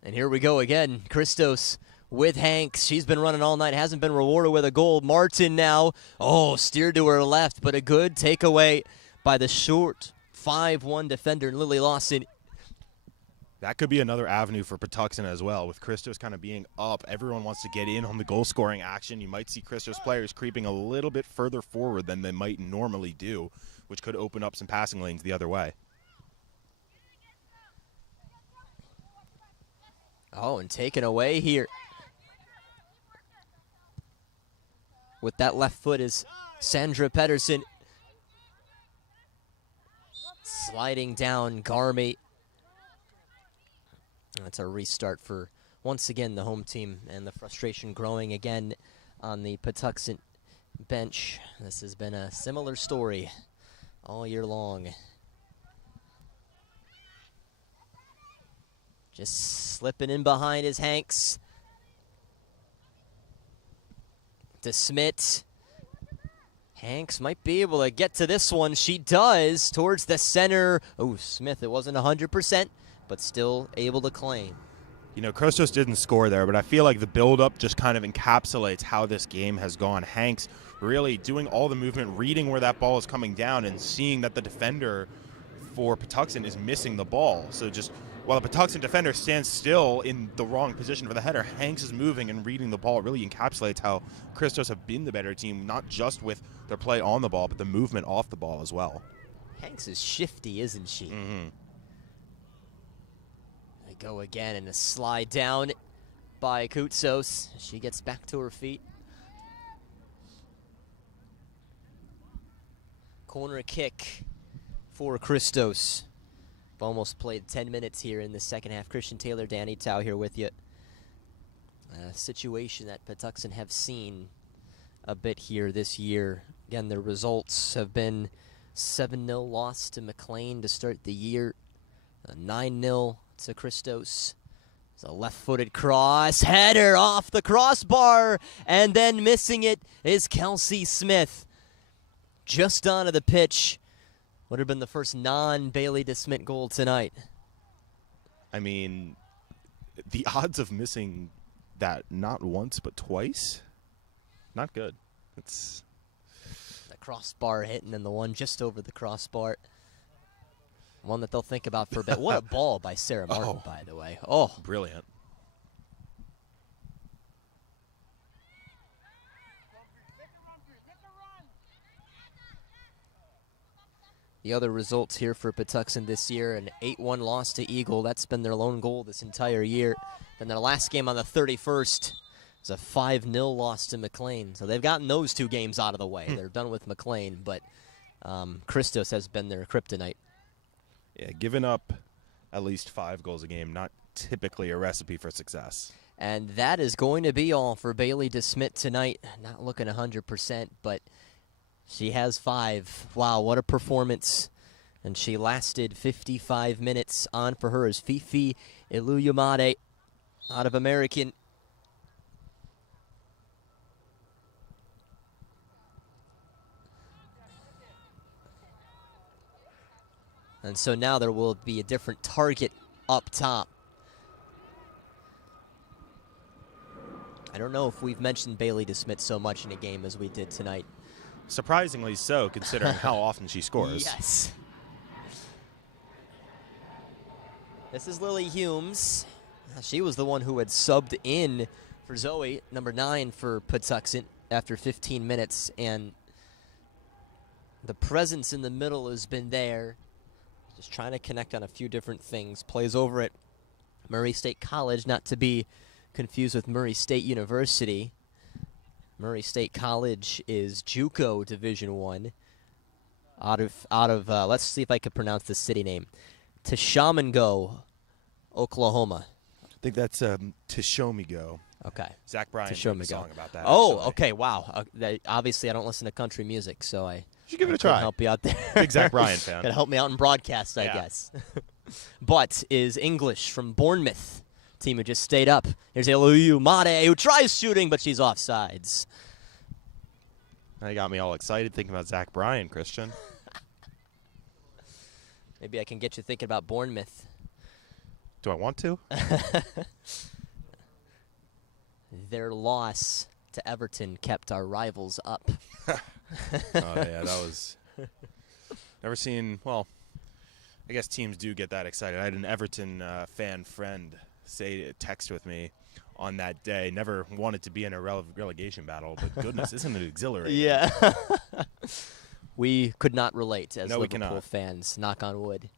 And here we go again. Christos with Hanks. She's been running all night. Hasn't been rewarded with a goal. Martin now. Oh, steered to her left, but a good takeaway by the short 5'1" defender, Lily Lawson. That could be another avenue for Patuxent as well. With Christos kind of being up, everyone wants to get in on the goal-scoring action. You might see Christos players creeping a little bit further forward than they might normally do, which could open up some passing lanes the other way. Oh, and taken away here. With that left foot is Sandra Pedersen. Sliding down Garmi. That's a restart for, once again, the home team, and the frustration growing again on the Patuxent bench. This has been a similar story all year long. Just slipping in behind is Hanks. To Smit. Hanks might be able to get to this one. She does, towards the center. Oh, Smith, it wasn't 100%, but still able to claim. You know, Christos didn't score there, but I feel like the build-up just kind of encapsulates how this game has gone. Hanks really doing all the movement, reading where that ball is coming down, and seeing that the defender for Patuxent is missing the ball. So just while the Patuxent defender stands still in the wrong position for the header, Hanks is moving and reading the ball. It really encapsulates how Christos have been the better team, not just with their play on the ball, but the movement off the ball as well. Hanks is shifty, isn't she? Mm-hmm. They go again, and a slide down by Kutsos. She gets back to her feet. Corner kick for Christos. We've almost played 10 minutes here in the second half. Christian Taylor, Danny Tao here with you. A situation that Patuxent have seen a bit here this year. Again, their results have been 7-0 loss to McLean to start the year. 9-0 to Christos. It's a left-footed cross. Header off the crossbar. And then missing it is Kylie Smith. Just onto the pitch. Would have been the first non-Bailey DeSmit goal tonight. I mean, the odds of missing that not once but twice, not good. It's the crossbar hit, and then the one just over the crossbar. One that they'll think about for a bit. What a ball by Sarah Martin, by the way. Oh, brilliant. The other results here for Patuxent this year, an 8-1 loss to Eagle. That's been their lone goal this entire year. Then their last game on the 31st It's a 5-0 loss to McLean. So they've gotten those 2 games out of the way. They're done with McLean, but Christos has been their kryptonite. Yeah, giving up at least 5 goals a game, not typically a recipe for success. And that is going to be all for Bailey DeSmit tonight. Not looking 100%, but she has 5. Wow, what a performance. And she lasted 55 minutes. On for her is Fifi Iluyumade out of American. And so now there will be a different target up top. I don't know if we've mentioned Bailey DeSmit so much in a game as we did tonight. Surprisingly so, considering how often she scores. Yes. This is Lily Humes. She was the one who had subbed in for Zoe, number 9 for Patuxent, after 15 minutes. And the presence in the middle has been there. Just trying to connect on a few different things. Plays over at Murray State College, not to be confused with Murray State University. Murray State College is JUCO Division I. Out of let's see if I can pronounce the city name. Tishomingo, Oklahoma. I think that's To Show Me Go. Okay. Zach Bryan made a song about that. Oh, actually. okay, wow. Obviously, I don't listen to country music, so I should give it a couldn't try. Help you out there. Big Zach Bryan fan. Gotta help me out in broadcast, I guess. But is English from Bournemouth. Team who just stayed up. Here's Eluyu Made, who tries shooting, but she's offsides. That got me all excited thinking about Zach Bryan, Christian. Maybe I can get you thinking about Bournemouth. Do I want to? Their loss to Everton kept our rivals up. Oh, yeah, that was... Never seen... Well, I guess teams do get that excited. I had an Everton fan friend text with me on that day. Never wanted to be in a relegation battle, but goodness, isn't it exhilarating? Yeah. We could not relate as No, we Liverpool cannot. fans, knock on wood.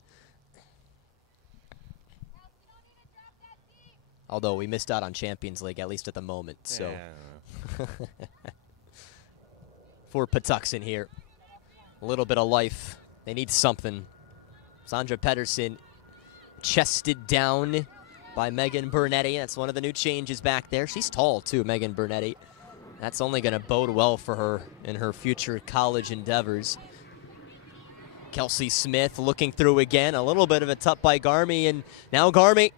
Although we missed out on Champions League, at least at the moment. So Yeah. for Patuxent here, a little bit of life. They need something. Sandra Pedersen chested down by Megan Bernetti. That's one of the new changes back there. She's tall, too, Megan Bernetti. That's only going to bode well for her in her future college endeavors. Kelsey Smith looking through again. A little bit of a tuck by Garmi, and now Garmi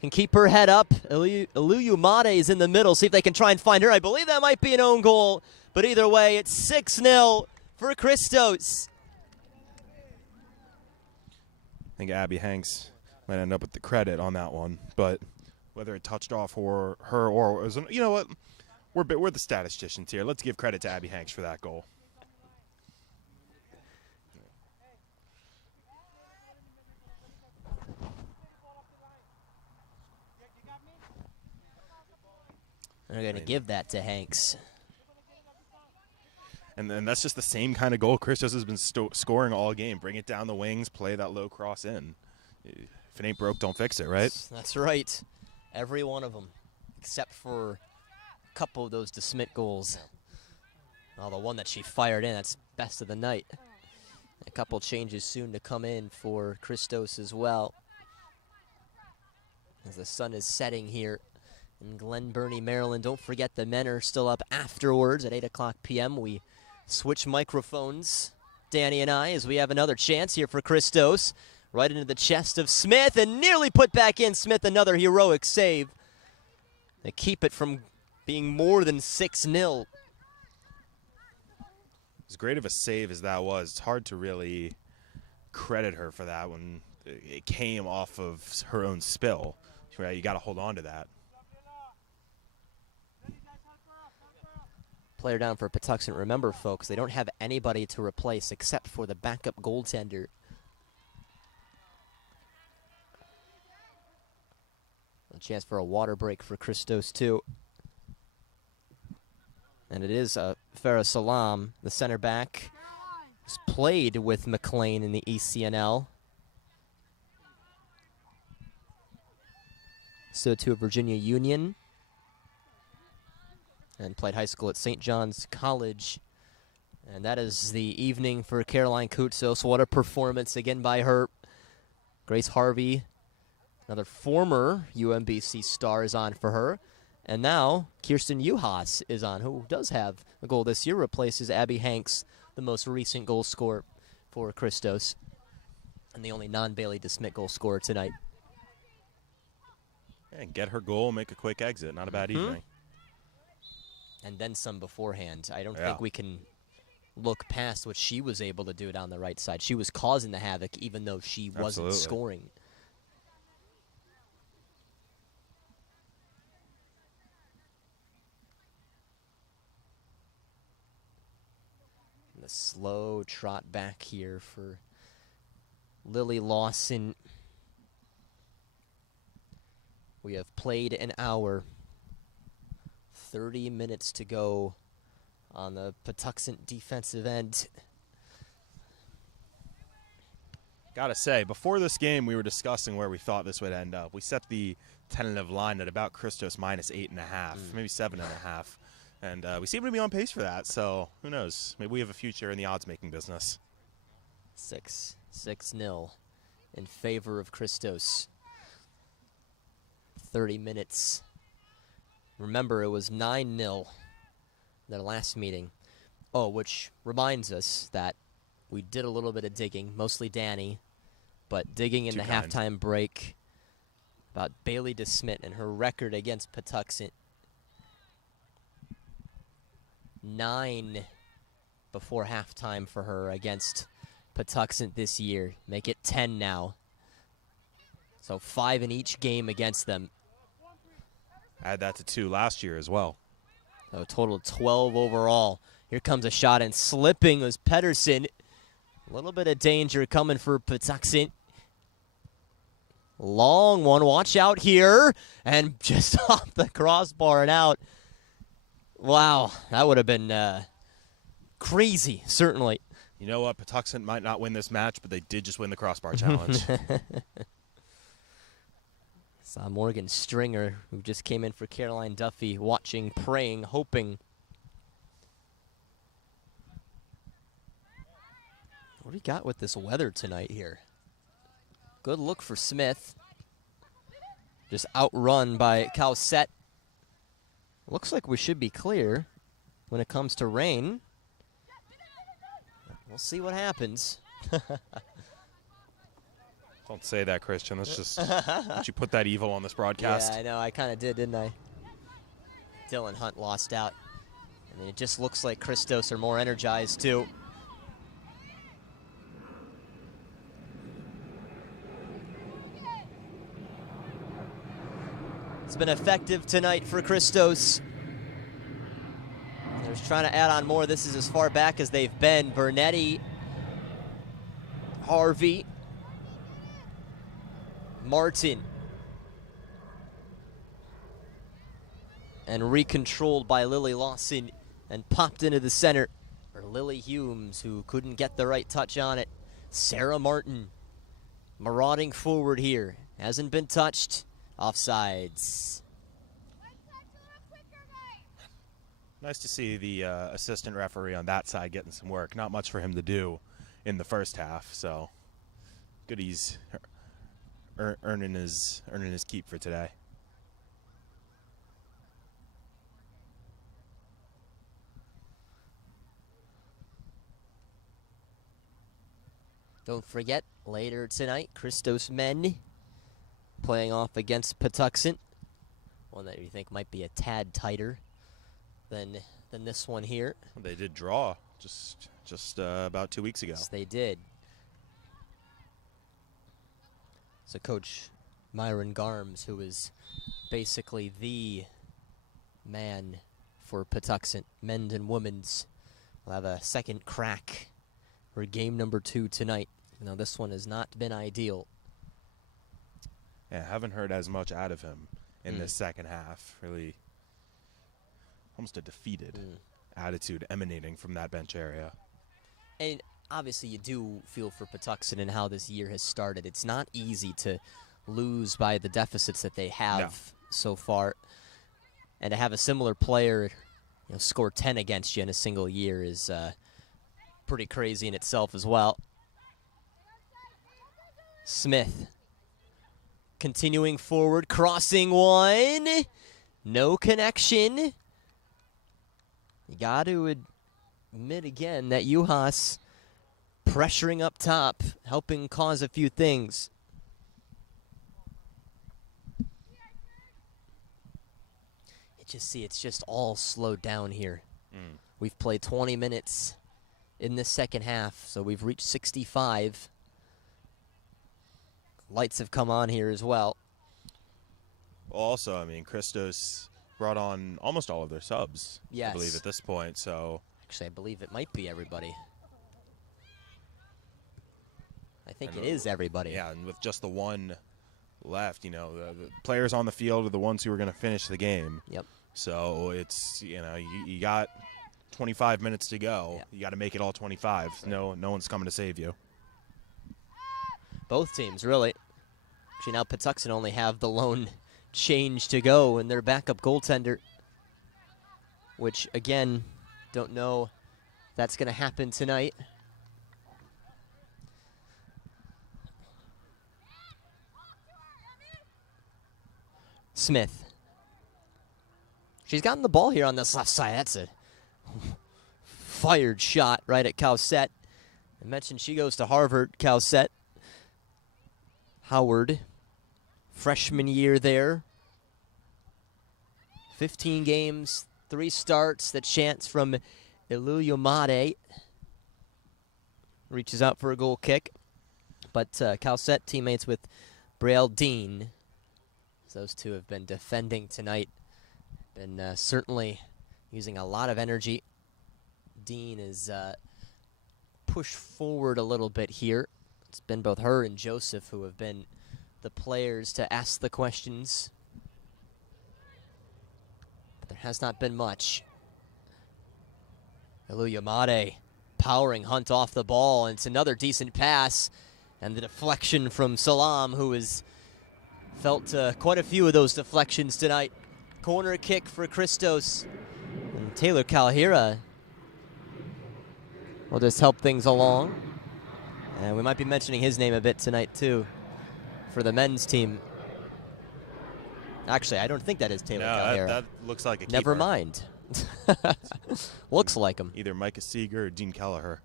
can keep her head up. Iluyumade is in the middle. See if they can try and find her. I believe that might be an own goal, but either way, it's 6-0 for Christos. I think Abby Hanks might end up with the credit on that one, but whether it touched off her or was, you know what, we're the statisticians here. Let's give credit to Abby Hanks for that goal. They're going to give that to Hanks. And then that's just the same kind of goal Christos has been scoring all game. Bring it down the wings, play that low cross in. If it ain't broke, don't fix it, right? That's right. Every one of them, except for a couple of those DeSmit goals. Oh, the one that she fired in, that's best of the night. A couple changes soon to come in for Christos as well. As the sun is setting here in Glen Burnie, Maryland. Don't forget the men are still up afterwards at 8 o'clock p.m. We switch microphones, Danny and I, as we have another chance here for Christos. Right into the chest of Smith and nearly put back in. Smith, another heroic save. They keep it from being more than 6-0. As great of a save as that was, it's hard to really credit her for that when it came off of her own spill. You got to hold on to that. Player down for Patuxent. Remember, folks, they don't have anybody to replace except for the backup goaltender. A chance for a water break for Christos, too. And it is Farah Salam, the center back, who's played with McLean in the ECNL. So to Virginia Union. and played high school at St. John's College. And that is the evening for Caroline Kutsos. What a performance again by her. Grace Harvey, another former UMBC star, is on for her. And now Kirsten Uhas is on, who does have a goal this year, replaces Abby Hanks, the most recent goal scorer for Christos, and the only non-Bailey DeSmit goal scorer tonight. And get her goal, make a quick exit. Not a bad evening. And then some beforehand. I don't think we can look past what she was able to do down the right side. She was causing the havoc even though she wasn't scoring. And the slow trot back here for Lily Lawson. We have played an hour, 30 minutes to go on the Patuxent defensive end. Gotta say, before this game, we were discussing where we thought this would end up. We set the tentative line at about Christos minus 8.5, maybe 7.5. And we seem to be on pace for that, so who knows? Maybe we have a future in the odds-making business. 6-0 in favor of Christos. 30 minutes. Remember, it was 9-0 their last meeting. Oh, which reminds us that we did a little bit of digging, mostly Danny, but digging in the halftime break about Bailey DeSmit and her record against Patuxent. 9 before halftime for her against Patuxent this year. Make it 10 now. So 5 in each game against them. Add that to 2 last year as well. So a total of 12 overall. Here comes a shot, and slipping was Pedersen. A little bit of danger coming for Patuxent. Long one, watch out here. And just off the crossbar and out. Wow, that would have been crazy, certainly. You know what? Patuxent might not win this match, but they did just win the crossbar challenge. Saw Morgan Stringer, who just came in for Caroline Duffy, watching, praying, hoping. What do we got with this weather tonight here? Good look for Smith. Just outrun by Cowsett. Looks like we should be clear when it comes to rain. We'll see what happens. Don't say that, Christian. Let's just let you put that evil on this broadcast. Yeah, I know. I kind of did, didn't I? Dylan Hunt lost out. I mean, it just looks like Christos are more energized, too. It's been effective tonight for Christos. They're just trying to add on more. This is as far back as they've been. Bernetti, Harvey, Martin. And recontrolled by Lily Lawson and popped into the center for Lily Humes, who couldn't get the right touch on it. Sarah Martin marauding forward here. Hasn't been touched. Offsides. Nice to see the assistant referee on that side getting some work. Not much for him to do in the first half, so good he's earning his keep for today. Don't forget, later tonight, Christos men playing off against Patuxent. One that you think might be a tad tighter than this one here. They did draw just about 2 weeks ago. Yes, they did. So Coach Myron Garms, who is basically the man for Patuxent, men's and women's, will have a second crack for game number 2 tonight. Now this one has not been ideal. Yeah, haven't heard as much out of him in this second half. Really almost a defeated attitude emanating from that bench area. And obviously you do feel for Patuxent and how this year has started. It's not easy to lose by the deficits that they have so far. And to have a similar player score 10 against you in a single year is pretty crazy in itself as well. Smith continuing forward, crossing one. No connection. You got to admit again that Juhas pressuring up top, helping cause a few things. It's just all slowed down here. We've played 20 minutes in this second half, so we've reached 65. Lights have come on here as well. Also, I mean, Christos brought on almost all of their subs, Yes. I believe, at this point. So Actually, I believe it might be everybody. I think it is everybody. yeah, and with just the one left, the players on the field are the ones who are going to finish the game. Yep. So it's, you got 25 minutes to go. Yeah. You got to make it all 25. No one's coming to save you. Both teams, really. Actually, now Patuxent only have the lone change to go and their backup goaltender, which, again, don't know if that's going to happen tonight. Smith. She's gotten the ball here on this left side. That's a fired shot right at Cowsett. I mentioned she goes to Harvard, Cowsett. Howard, freshman year there. 15 games, 3 starts. The chance from Iluyomade. Reaches out for a goal kick. But Cowsett teammates with Braille Dean. Those two have been defending tonight. Been certainly using a lot of energy. Dean is pushed forward a little bit here. It's been both her and Joseph who have been the players to ask the questions. But there has not been much. Iluyomade powering Hunt off the ball, and it's another decent pass. And the deflection from Salam, who has felt quite a few of those deflections tonight. Corner kick for Christos. And Taylor Calhira will just help things along. And we might be mentioning his name a bit tonight, too, for the men's team. Actually, I don't think that is Taylor Calhira. That looks like a keeper. Never mind. Looks like him. Either Micah Seeger or Dean Kelleher.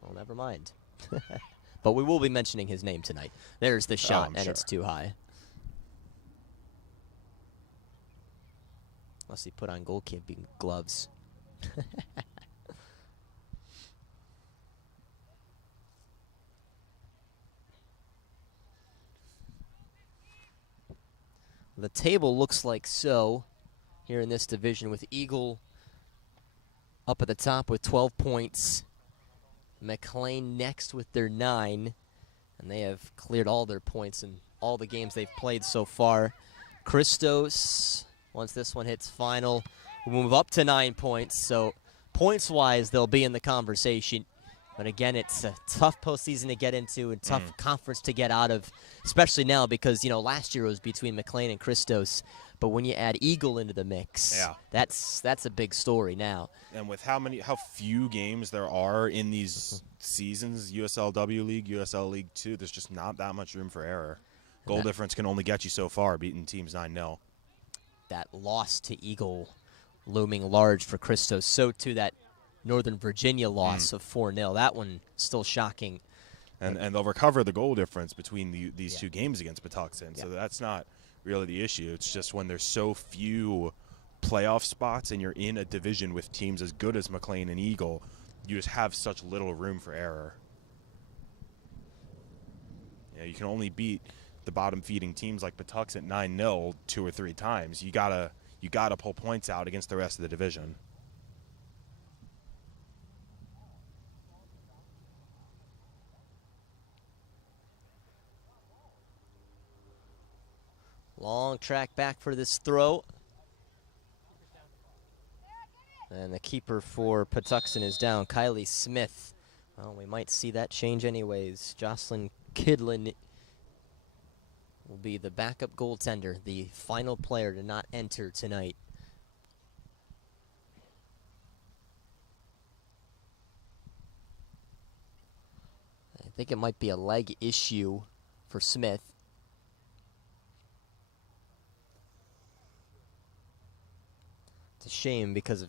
Well, never mind. But we will be mentioning his name tonight. There's the shot, and sure. it's too high. Unless he put on goalkeeping gloves. The table looks like so here in this division, with Eagle up at the top with 12 points. McLean next with their 9, and they have cleared all their points in all the games they've played so far. Christos, once this one hits final, will move up to 9 points. So points-wise, they'll be in the conversation. But again, it's a tough postseason to get into and tough conference to get out of, especially now because, last year it was between McLean and Christos. But when you add Eagle into the mix, that's a big story now. And with how few games there are in these seasons, USLW League, USL League 2, there's just not that much room for error. Goal difference can only get you so far, beating teams 9-0. That loss to Eagle looming large for Christos. So too that Northern Virginia loss of 4-0. That one still shocking. And they'll recover the goal difference between these two games against Patuxent. So that's not really the issue. It's just when there's so few playoff spots and you're in a division with teams as good as McLean and Eagle, you just have such little room for error. You can only beat the bottom-feeding teams like Patuxent 9-0 2 or 3 times. You gotta pull points out against the rest of the division. Long track back for this throw. And the keeper for Patuxent is down, Kylie Smith. Well, we might see that change anyways. Jocelyn Kidlin will be the backup goaltender, the final player to not enter tonight. think it might be a leg issue for Smith. It's a shame because of,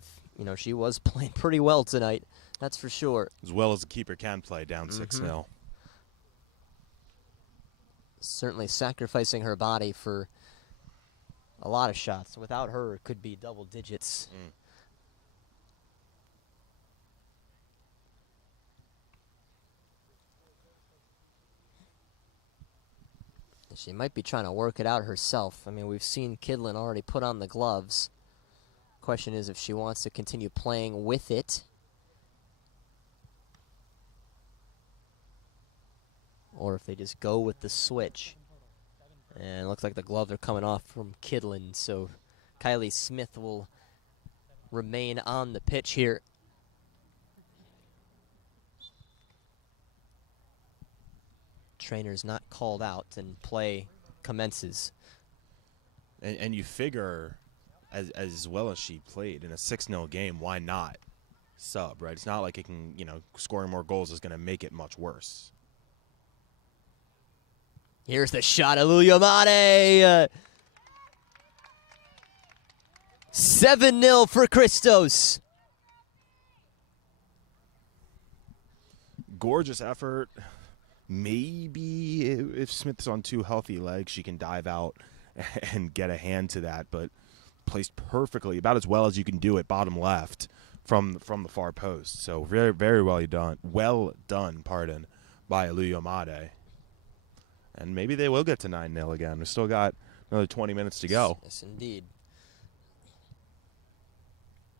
she was playing pretty well tonight. That's for sure. As well as the keeper can play down 6-0. Certainly sacrificing her body for a lot of shots. Without her, it could be double digits. She might be trying to work it out herself. I mean, we've seen Kidlin already put on the gloves. Question is if she wants to continue playing with it, or if they just go with the switch. And it looks like the gloves are coming off from Kidlin, so Kylie Smith will remain on the pitch here. Trainer's not called out and play commences. And you figure, as well as she played in a 6-0 game, why not sub, right? It's not like it can, scoring more goals is going to make it much worse. Here's the shot of Luyamade. 7-0 for Christos. Gorgeous effort. Maybe if Smith's on 2 healthy legs, she can dive out and get a hand to that, but placed perfectly, about as well as you can do it, bottom left from the far post. So very, very well done. Well done, by Luyamade. And maybe they will get to 9-0 again. We've still got another 20 minutes to go. Yes, indeed.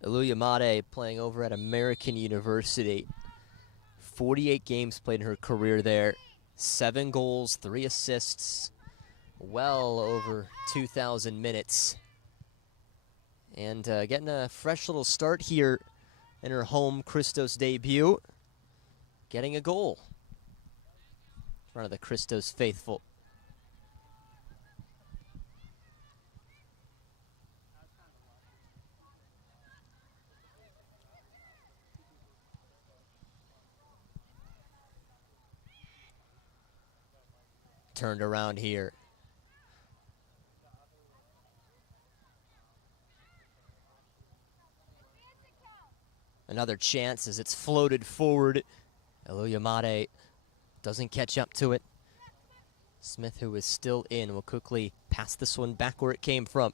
Luyamade playing over at American University. 48 games played in her career there. 7 goals, 3 assists. Well over 2,000 minutes. And getting a fresh little start here in her home Christos debut. Getting a goal in front of the Christos faithful. Turned around here. Another chance as it's floated forward. Luyamade doesn't catch up to it. Smith, who is still in, will quickly pass this one back where it came from.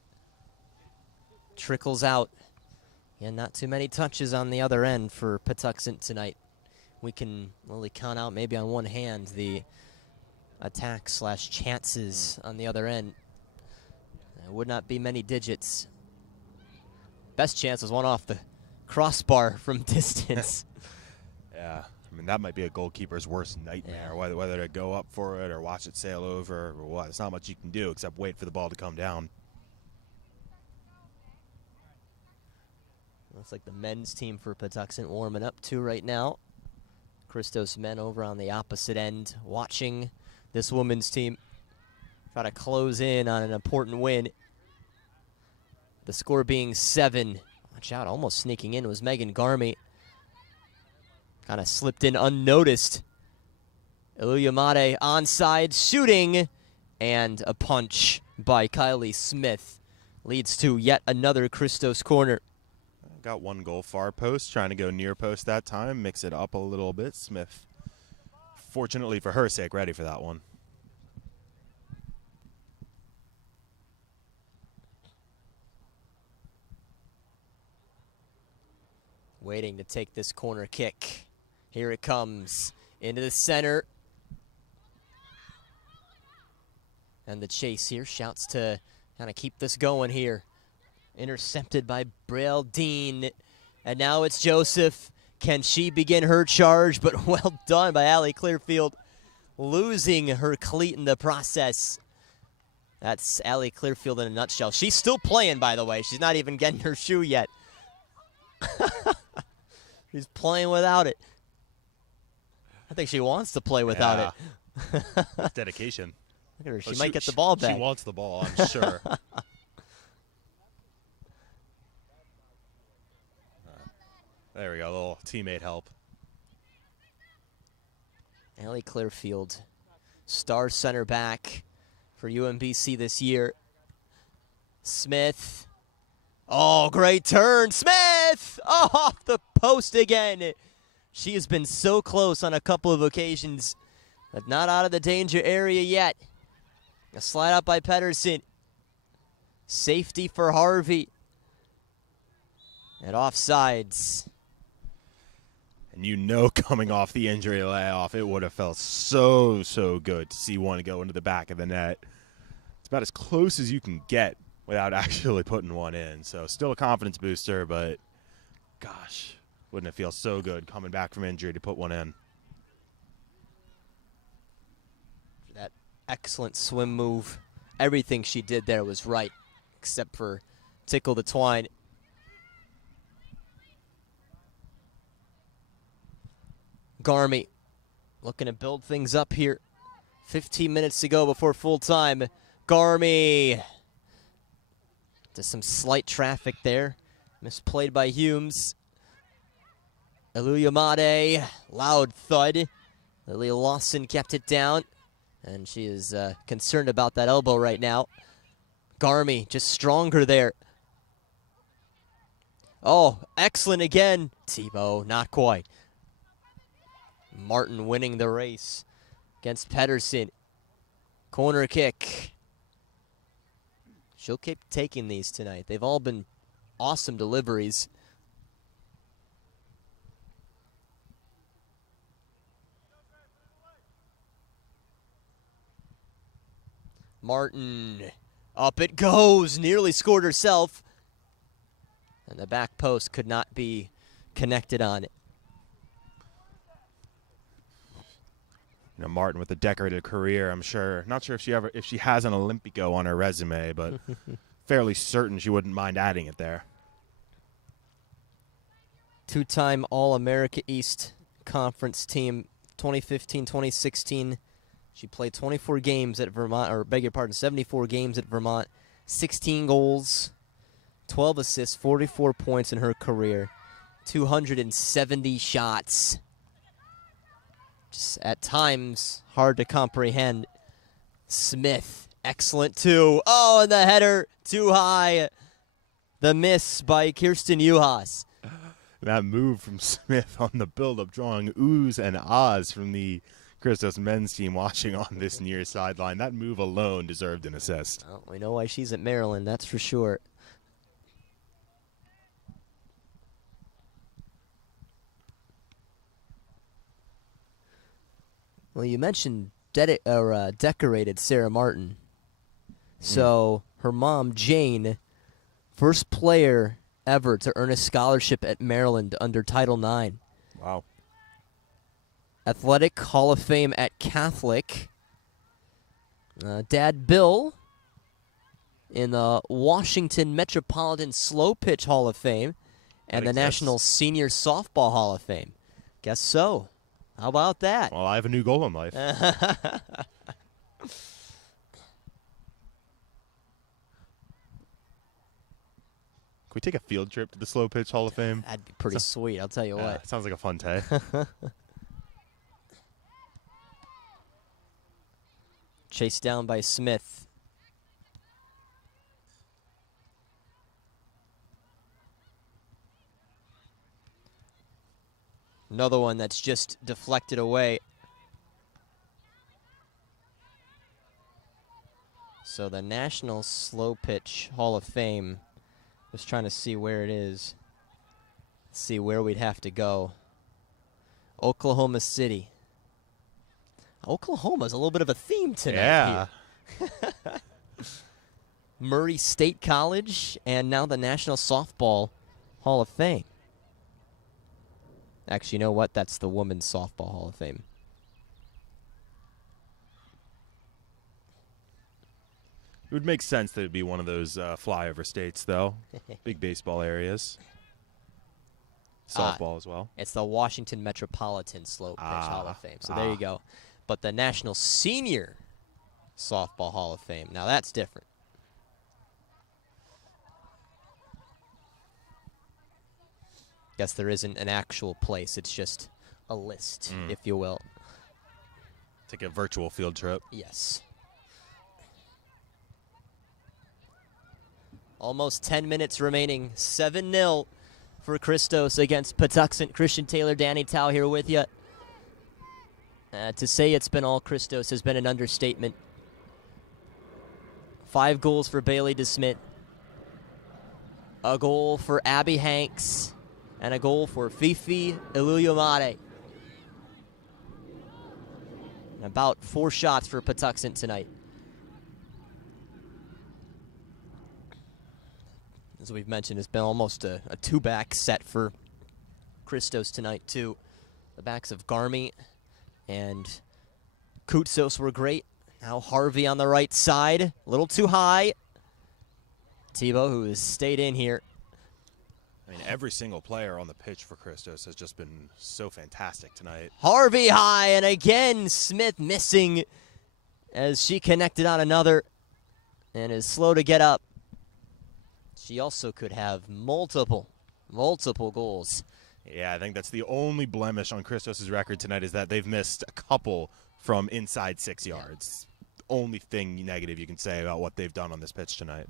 Trickles out. And not too many touches on the other end for Patuxent tonight. We can only count out maybe on one hand the attack/chances on the other end. It would not be many digits. Best chance was one off the crossbar from distance. Yeah, I mean, that might be a goalkeeper's worst nightmare, whether to go up for it or watch it sail over or what. There's not much you can do except wait for the ball to come down. Looks like the men's team for Patuxent warming up too right now. Christos men over on the opposite end watching this women's team try to close in on an important win. The score being 7. Watch out, almost sneaking in was Megan Garmi. Kind of slipped in unnoticed. Luyamade onside shooting, and a punch by Kylie Smith leads to yet another Christos corner. Got 1 goal far post, trying to go near post that time, mix it up a little bit. Smith, fortunately for her sake, ready for that one. Waiting to take this corner kick. Here it comes into the center. And the chase here shouts to kind of keep this going here. Intercepted by Braille Dean. And now it's Joseph. Can she begin her charge? But well done by Allie Clearfield. Losing her cleat in the process. That's Allie Clearfield in a nutshell. She's still playing, by the way. She's not even getting her shoe yet. She's playing without it. I think she wants to play without it. That's dedication. Look at her. She might get the ball back. She wants the ball, I'm sure. There we go, a little teammate help. Allie Clearfield, star center back for UMBC this year. Smith. Oh, great turn. Smith! Oh, off the post again. She has been so close on a couple of occasions, but not out of the danger area yet. A slide out by Pedersen. Safety for Harvey. And offsides. And you know, coming off the injury layoff, it would have felt so, so good to see one go into the back of the net. It's about as close as you can get without actually putting one in. So still a confidence booster, but gosh, wouldn't it feel so good coming back from injury to put one in? That excellent swim move. Everything she did there was right, except for tickle the twine. Garmi looking to build things up here. 15 minutes to go before full time. Garmi. Just some slight traffic there. Misplayed by Humes. Eluyamade. Loud thud. Lily Lawson kept it down. And she is concerned about that elbow right now. Garmi just stronger there. Oh, excellent again. Tebow, not quite. Martin winning the race against Pedersen. Corner kick. She'll keep taking these tonight. They've all been awesome deliveries. Martin, up it goes, nearly scored herself. And the back post could not be connected on it. You know, Martin with a decorated career, I'm sure. Not sure if she has an Olympico on her resume, but fairly certain she wouldn't mind adding it there. Two-time All-America East Conference team, 2015-2016. She played 24 games at Vermont, or beg your pardon, 74 games at Vermont, 16 goals, 12 assists, 44 points in her career, 270 shots. Just at times, hard to comprehend. Smith, excellent too. Oh, and the header, too high. The miss by Kirsten Uhas. That move from Smith on the build-up, drawing oohs and ahs from the Christos men's team watching on this near sideline. That move alone deserved an assist. Well, we know why she's at Maryland, that's for sure. Well, you mentioned decorated Sarah Martin. So her mom, Jane, first player ever to earn a scholarship at Maryland under Title IX. Wow. Athletic Hall of Fame at Catholic. Dad Bill in the Washington Metropolitan Slow Pitch Hall of Fame and the National Senior Softball Hall of Fame. Guess so. How about that? Well, I have a new goal in life. Can we take a field trip to the Slow Pitch Hall of Fame? That'd be pretty sweet, I'll tell you what. Sounds like a fun day. Chased down by Smith. Another one that's just deflected away. So the National Slow Pitch Hall of Fame, just trying to see where it is, see where we'd have to go. Oklahoma City. Oklahoma's a little bit of a theme tonight here. Murray State College and now the National Softball Hall of Fame. Actually, you know what? That's the Women's Softball Hall of Fame. It would make sense that it would be one of those flyover states, though. Big baseball areas. Softball as well. It's the Washington Metropolitan Slow Pitch Hall of Fame. So there you go. But the National Senior Softball Hall of Fame. Now that's different. Guess there isn't an actual place. It's just a list, if you will. Take a virtual field trip. Yes. Almost 10 minutes remaining. 7-0 for Christos against Patuxent. Christian Taylor, Danny Tao here with you. To say it's been all Christos has been an understatement. 5 goals for Bailey DeSmit. A goal for Abby Hanks. And a goal for Fifi Iluyomade. And about 4 shots for Patuxent tonight. As we've mentioned, it's been almost a 2-back set for Christos tonight, too. The backs of Garmi and Kutsos were great. Now Harvey on the right side, a little too high. Tebow, who has stayed in here. I mean, every single player on the pitch for Christos has just been so fantastic tonight. Harvey high, and again, Smith missing as she connected on another and is slow to get up. She also could have multiple goals. Yeah, I think that's the only blemish on Christos' record tonight is that they've missed a couple from inside 6 yards. The only thing negative you can say about what they've done on this pitch tonight.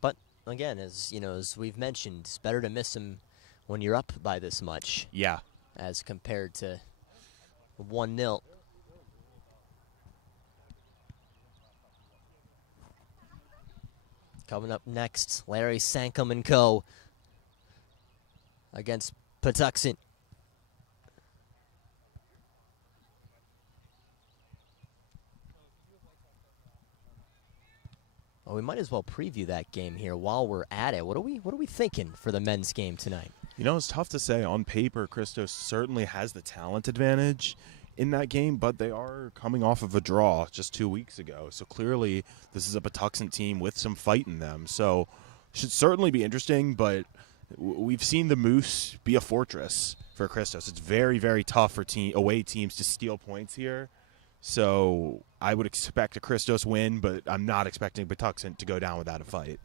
But again, as we've mentioned, it's better to miss them when you're up by this much. Yeah. As compared to 1-0. Coming up next, Larry Sankum and co. against Patuxent. Well, we might as well preview that game here while we're at it. What are we thinking for the men's game tonight? You know, it's tough to say. On paper, Christos certainly has the talent advantage in that game, but they are coming off of a draw just 2 weeks ago. So clearly this is a Patuxent team with some fight in them. So should certainly be interesting, but we've seen the Moose be a fortress for Christos. It's very, very tough for away teams to steal points here. So I would expect a Christos win, but I'm not expecting Patuxent to go down without a fight.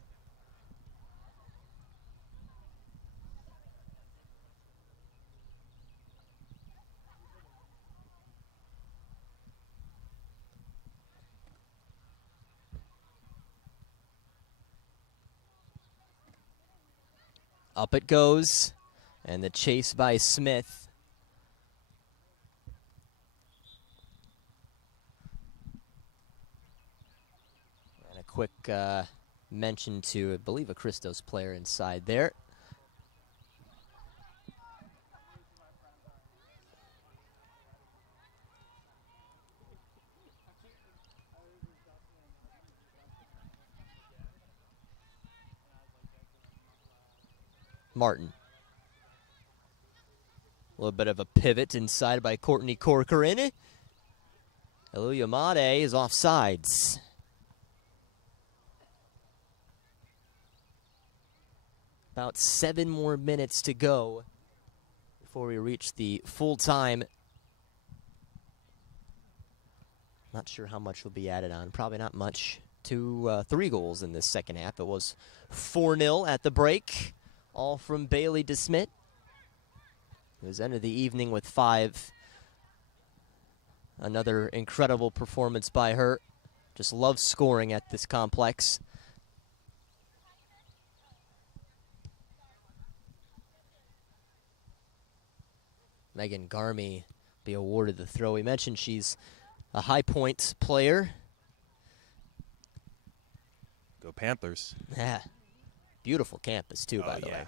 Up it goes, and the chase by Smith. And a quick mention to, I believe, a Christos player inside there. Martin. A little bit of a pivot inside by Courtney Corcoran. Iluyomade is offsides. About 7 more minutes to go before we reach the full time. Not sure how much will be added on. Probably not much. 3 goals in this second half. It was 4-0 at the break. All from Bailey DeSmit, who's ended the evening with 5. Another incredible performance by her. Just loves scoring at this complex. Megan Garmi be awarded the throw. We mentioned she's a high point player. Go Panthers. Yeah. Beautiful campus, too, by the way.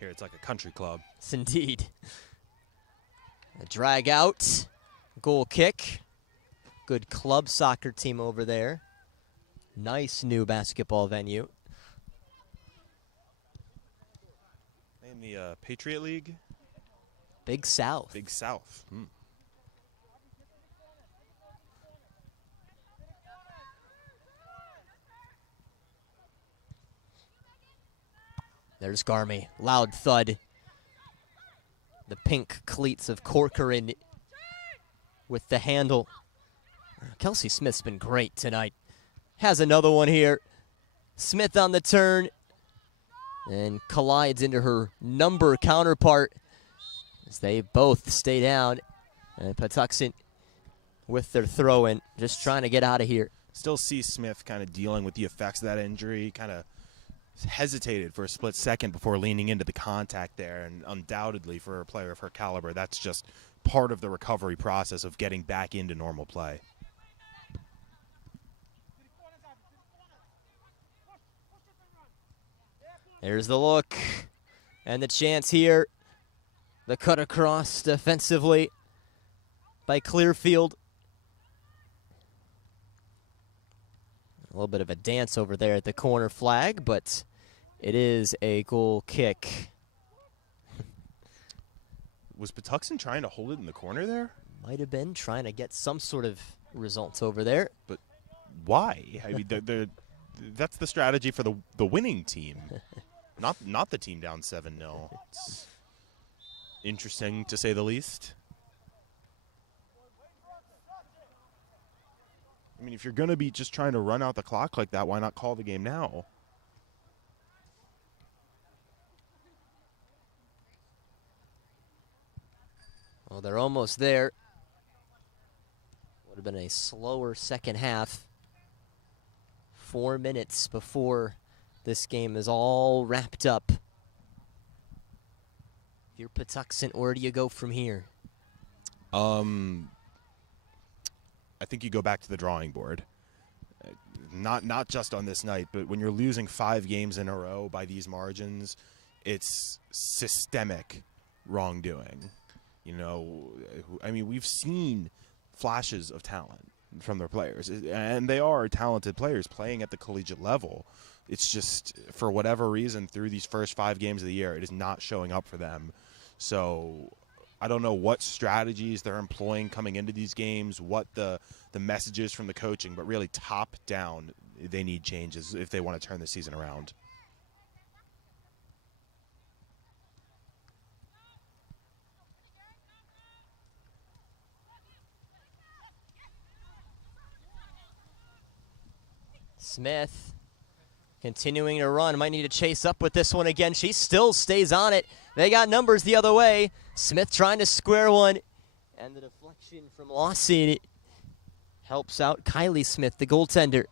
Here it's like a country club. Yes, indeed. A drag out. Goal kick. Good club soccer team over there. Nice new basketball venue. In the Patriot League? Big South. Big South. There's Garmi. Loud thud. The pink cleats of Corcoran with the handle. Kelsey Smith's been great tonight. Has another one here. Smith on the turn. And collides into her number counterpart. as they both stay down. And Patuxent with their throw-in, just trying to get out of here. Still see Smith kind of dealing with the effects of that injury, kind of hesitated for a split second before leaning into the contact there, and undoubtedly for a player of her caliber, that's just part of the recovery process of getting back into normal play. There's the look and the chance here. The cut across defensively by Clearfield. A little bit of a dance over there at the corner flag, but it is a goal kick. Was Patuxent trying to hold it in the corner there? Might have been trying to get some sort of results over there. But why? I mean, that's the strategy for the winning team, not the team down 7-0. It's interesting, to say the least. I mean, if you're going to be just trying to run out the clock like that, why not call the game now? Well, they're almost there. Would have been a slower second half. 4 minutes before this game is all wrapped up. If you're Patuxent, where do you go from here? I think you go back to the drawing board. Not just on this night, but when you're losing 5 games in a row by these margins, it's systemic wrongdoing. You know, I mean, we've seen flashes of talent from their players, and they are talented players playing at the collegiate level. It's just, for whatever reason, through these first 5 games of the year, it is not showing up for them. So I don't know what strategies they're employing coming into these games, what the messages from the coaching, but really top down, they need changes if they want to turn the season around. Smith continuing to run. Might need to chase up with this one again. She still stays on it. They got numbers the other way. Smith trying to square one. And the deflection from Lawson helps out Kylie Smith, the goaltender.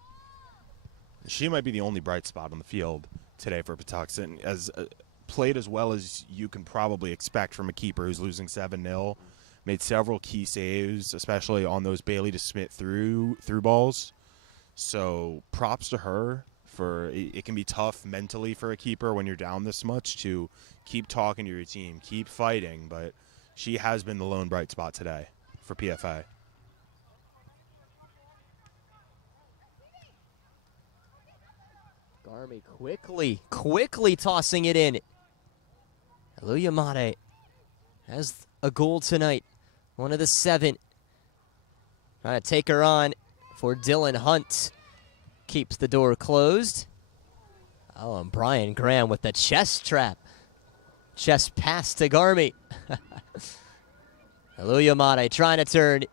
She might be the only bright spot on the field today for Patuxent, as played as well as you can probably expect from a keeper who's losing 7-0. Made several key saves, especially on those Bailey to Smit through balls. So props to her. It can be tough mentally for a keeper when you're down this much to keep talking to your team, keep fighting, but she has been the lone bright spot today for PFA. Garmi quickly tossing it in. Aluyamade has a goal tonight. One of the 7. Trying to take her on for Dylan Hunt. Keeps the door closed. Oh, and Brian Graham with the chest trap. Chest pass to Garmi. Aluyamade trying to turn.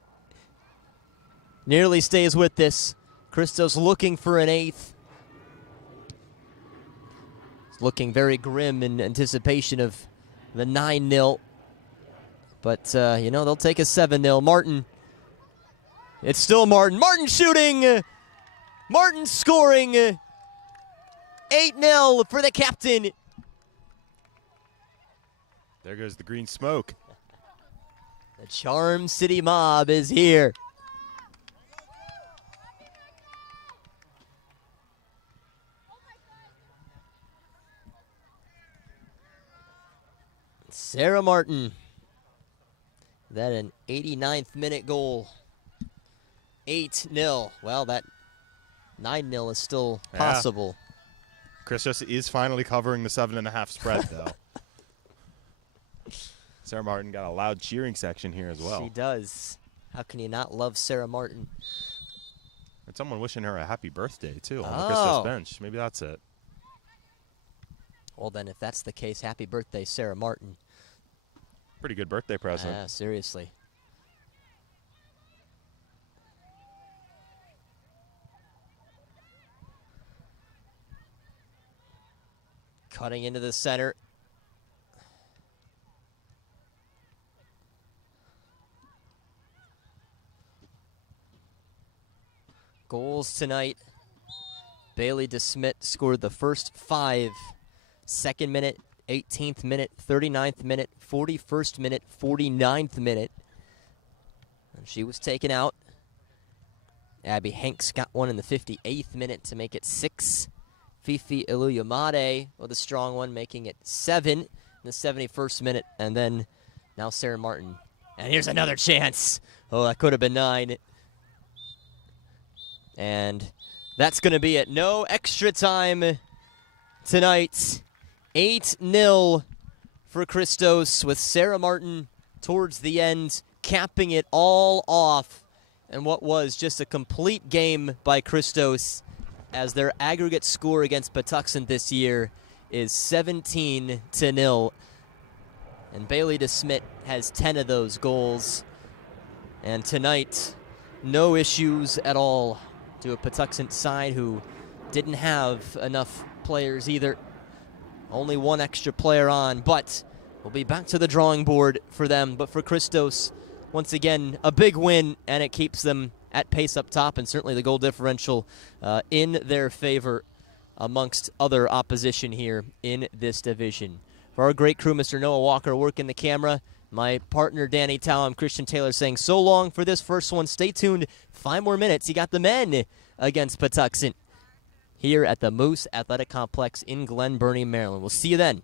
Nearly stays with this. Christos looking for an 8th. Looking very grim in anticipation of the 9-0. But, you know, they'll take a 7-0. Martin. It's still Martin. Martin shooting. Martin scoring. 8-0 for the captain. There goes the green smoke. The Charm City Mob is here. Sarah Martin. That an 89th minute goal. 8-0. Well, that 9-0 is still possible. Christos is finally covering the 7.5 spread, though. Sarah Martin got a loud cheering section here as well. She does. How can you not love Sarah Martin? And someone wishing her a happy birthday, too, on the Christos bench. Maybe that's it. Well, then, if that's the case, happy birthday, Sarah Martin. Pretty good birthday present. Yeah, seriously. Cutting into the center. Goals tonight. Bailey DeSmit scored the first 5. 2nd minute, 18th minute, 39th minute, 41st minute, 49th minute. And she was taken out. Abby Hanks got one in the 58th minute to make it 6. Fifi Iluyamade with a strong one, making it 7 in the 71st minute. And then now Sarah Martin. And here's another chance. Oh, that could have been 9. And that's going to be it. No extra time tonight. 8-0 for Christos with Sarah Martin towards the end, capping it all off. And what was just a complete game by Christos, as their aggregate score against Patuxent this year is 17-0. And Bailey DeSmit has 10 of those goals. And tonight, no issues at all to a Patuxent side who didn't have enough players either. Only one extra player on, but we'll be back to the drawing board for them. But for Christos, once again, a big win, and it keeps them at pace up top, and certainly the goal differential in their favor amongst other opposition here in this division. For our great crew, Mr. Noah Walker working the camera, my partner Danny Tao, I'm Christian Taylor saying so long for this first one. Stay tuned, 5 more minutes. You got the men against Patuxent here at the Moose Athletic Complex in Glen Burnie, Maryland. We'll see you then.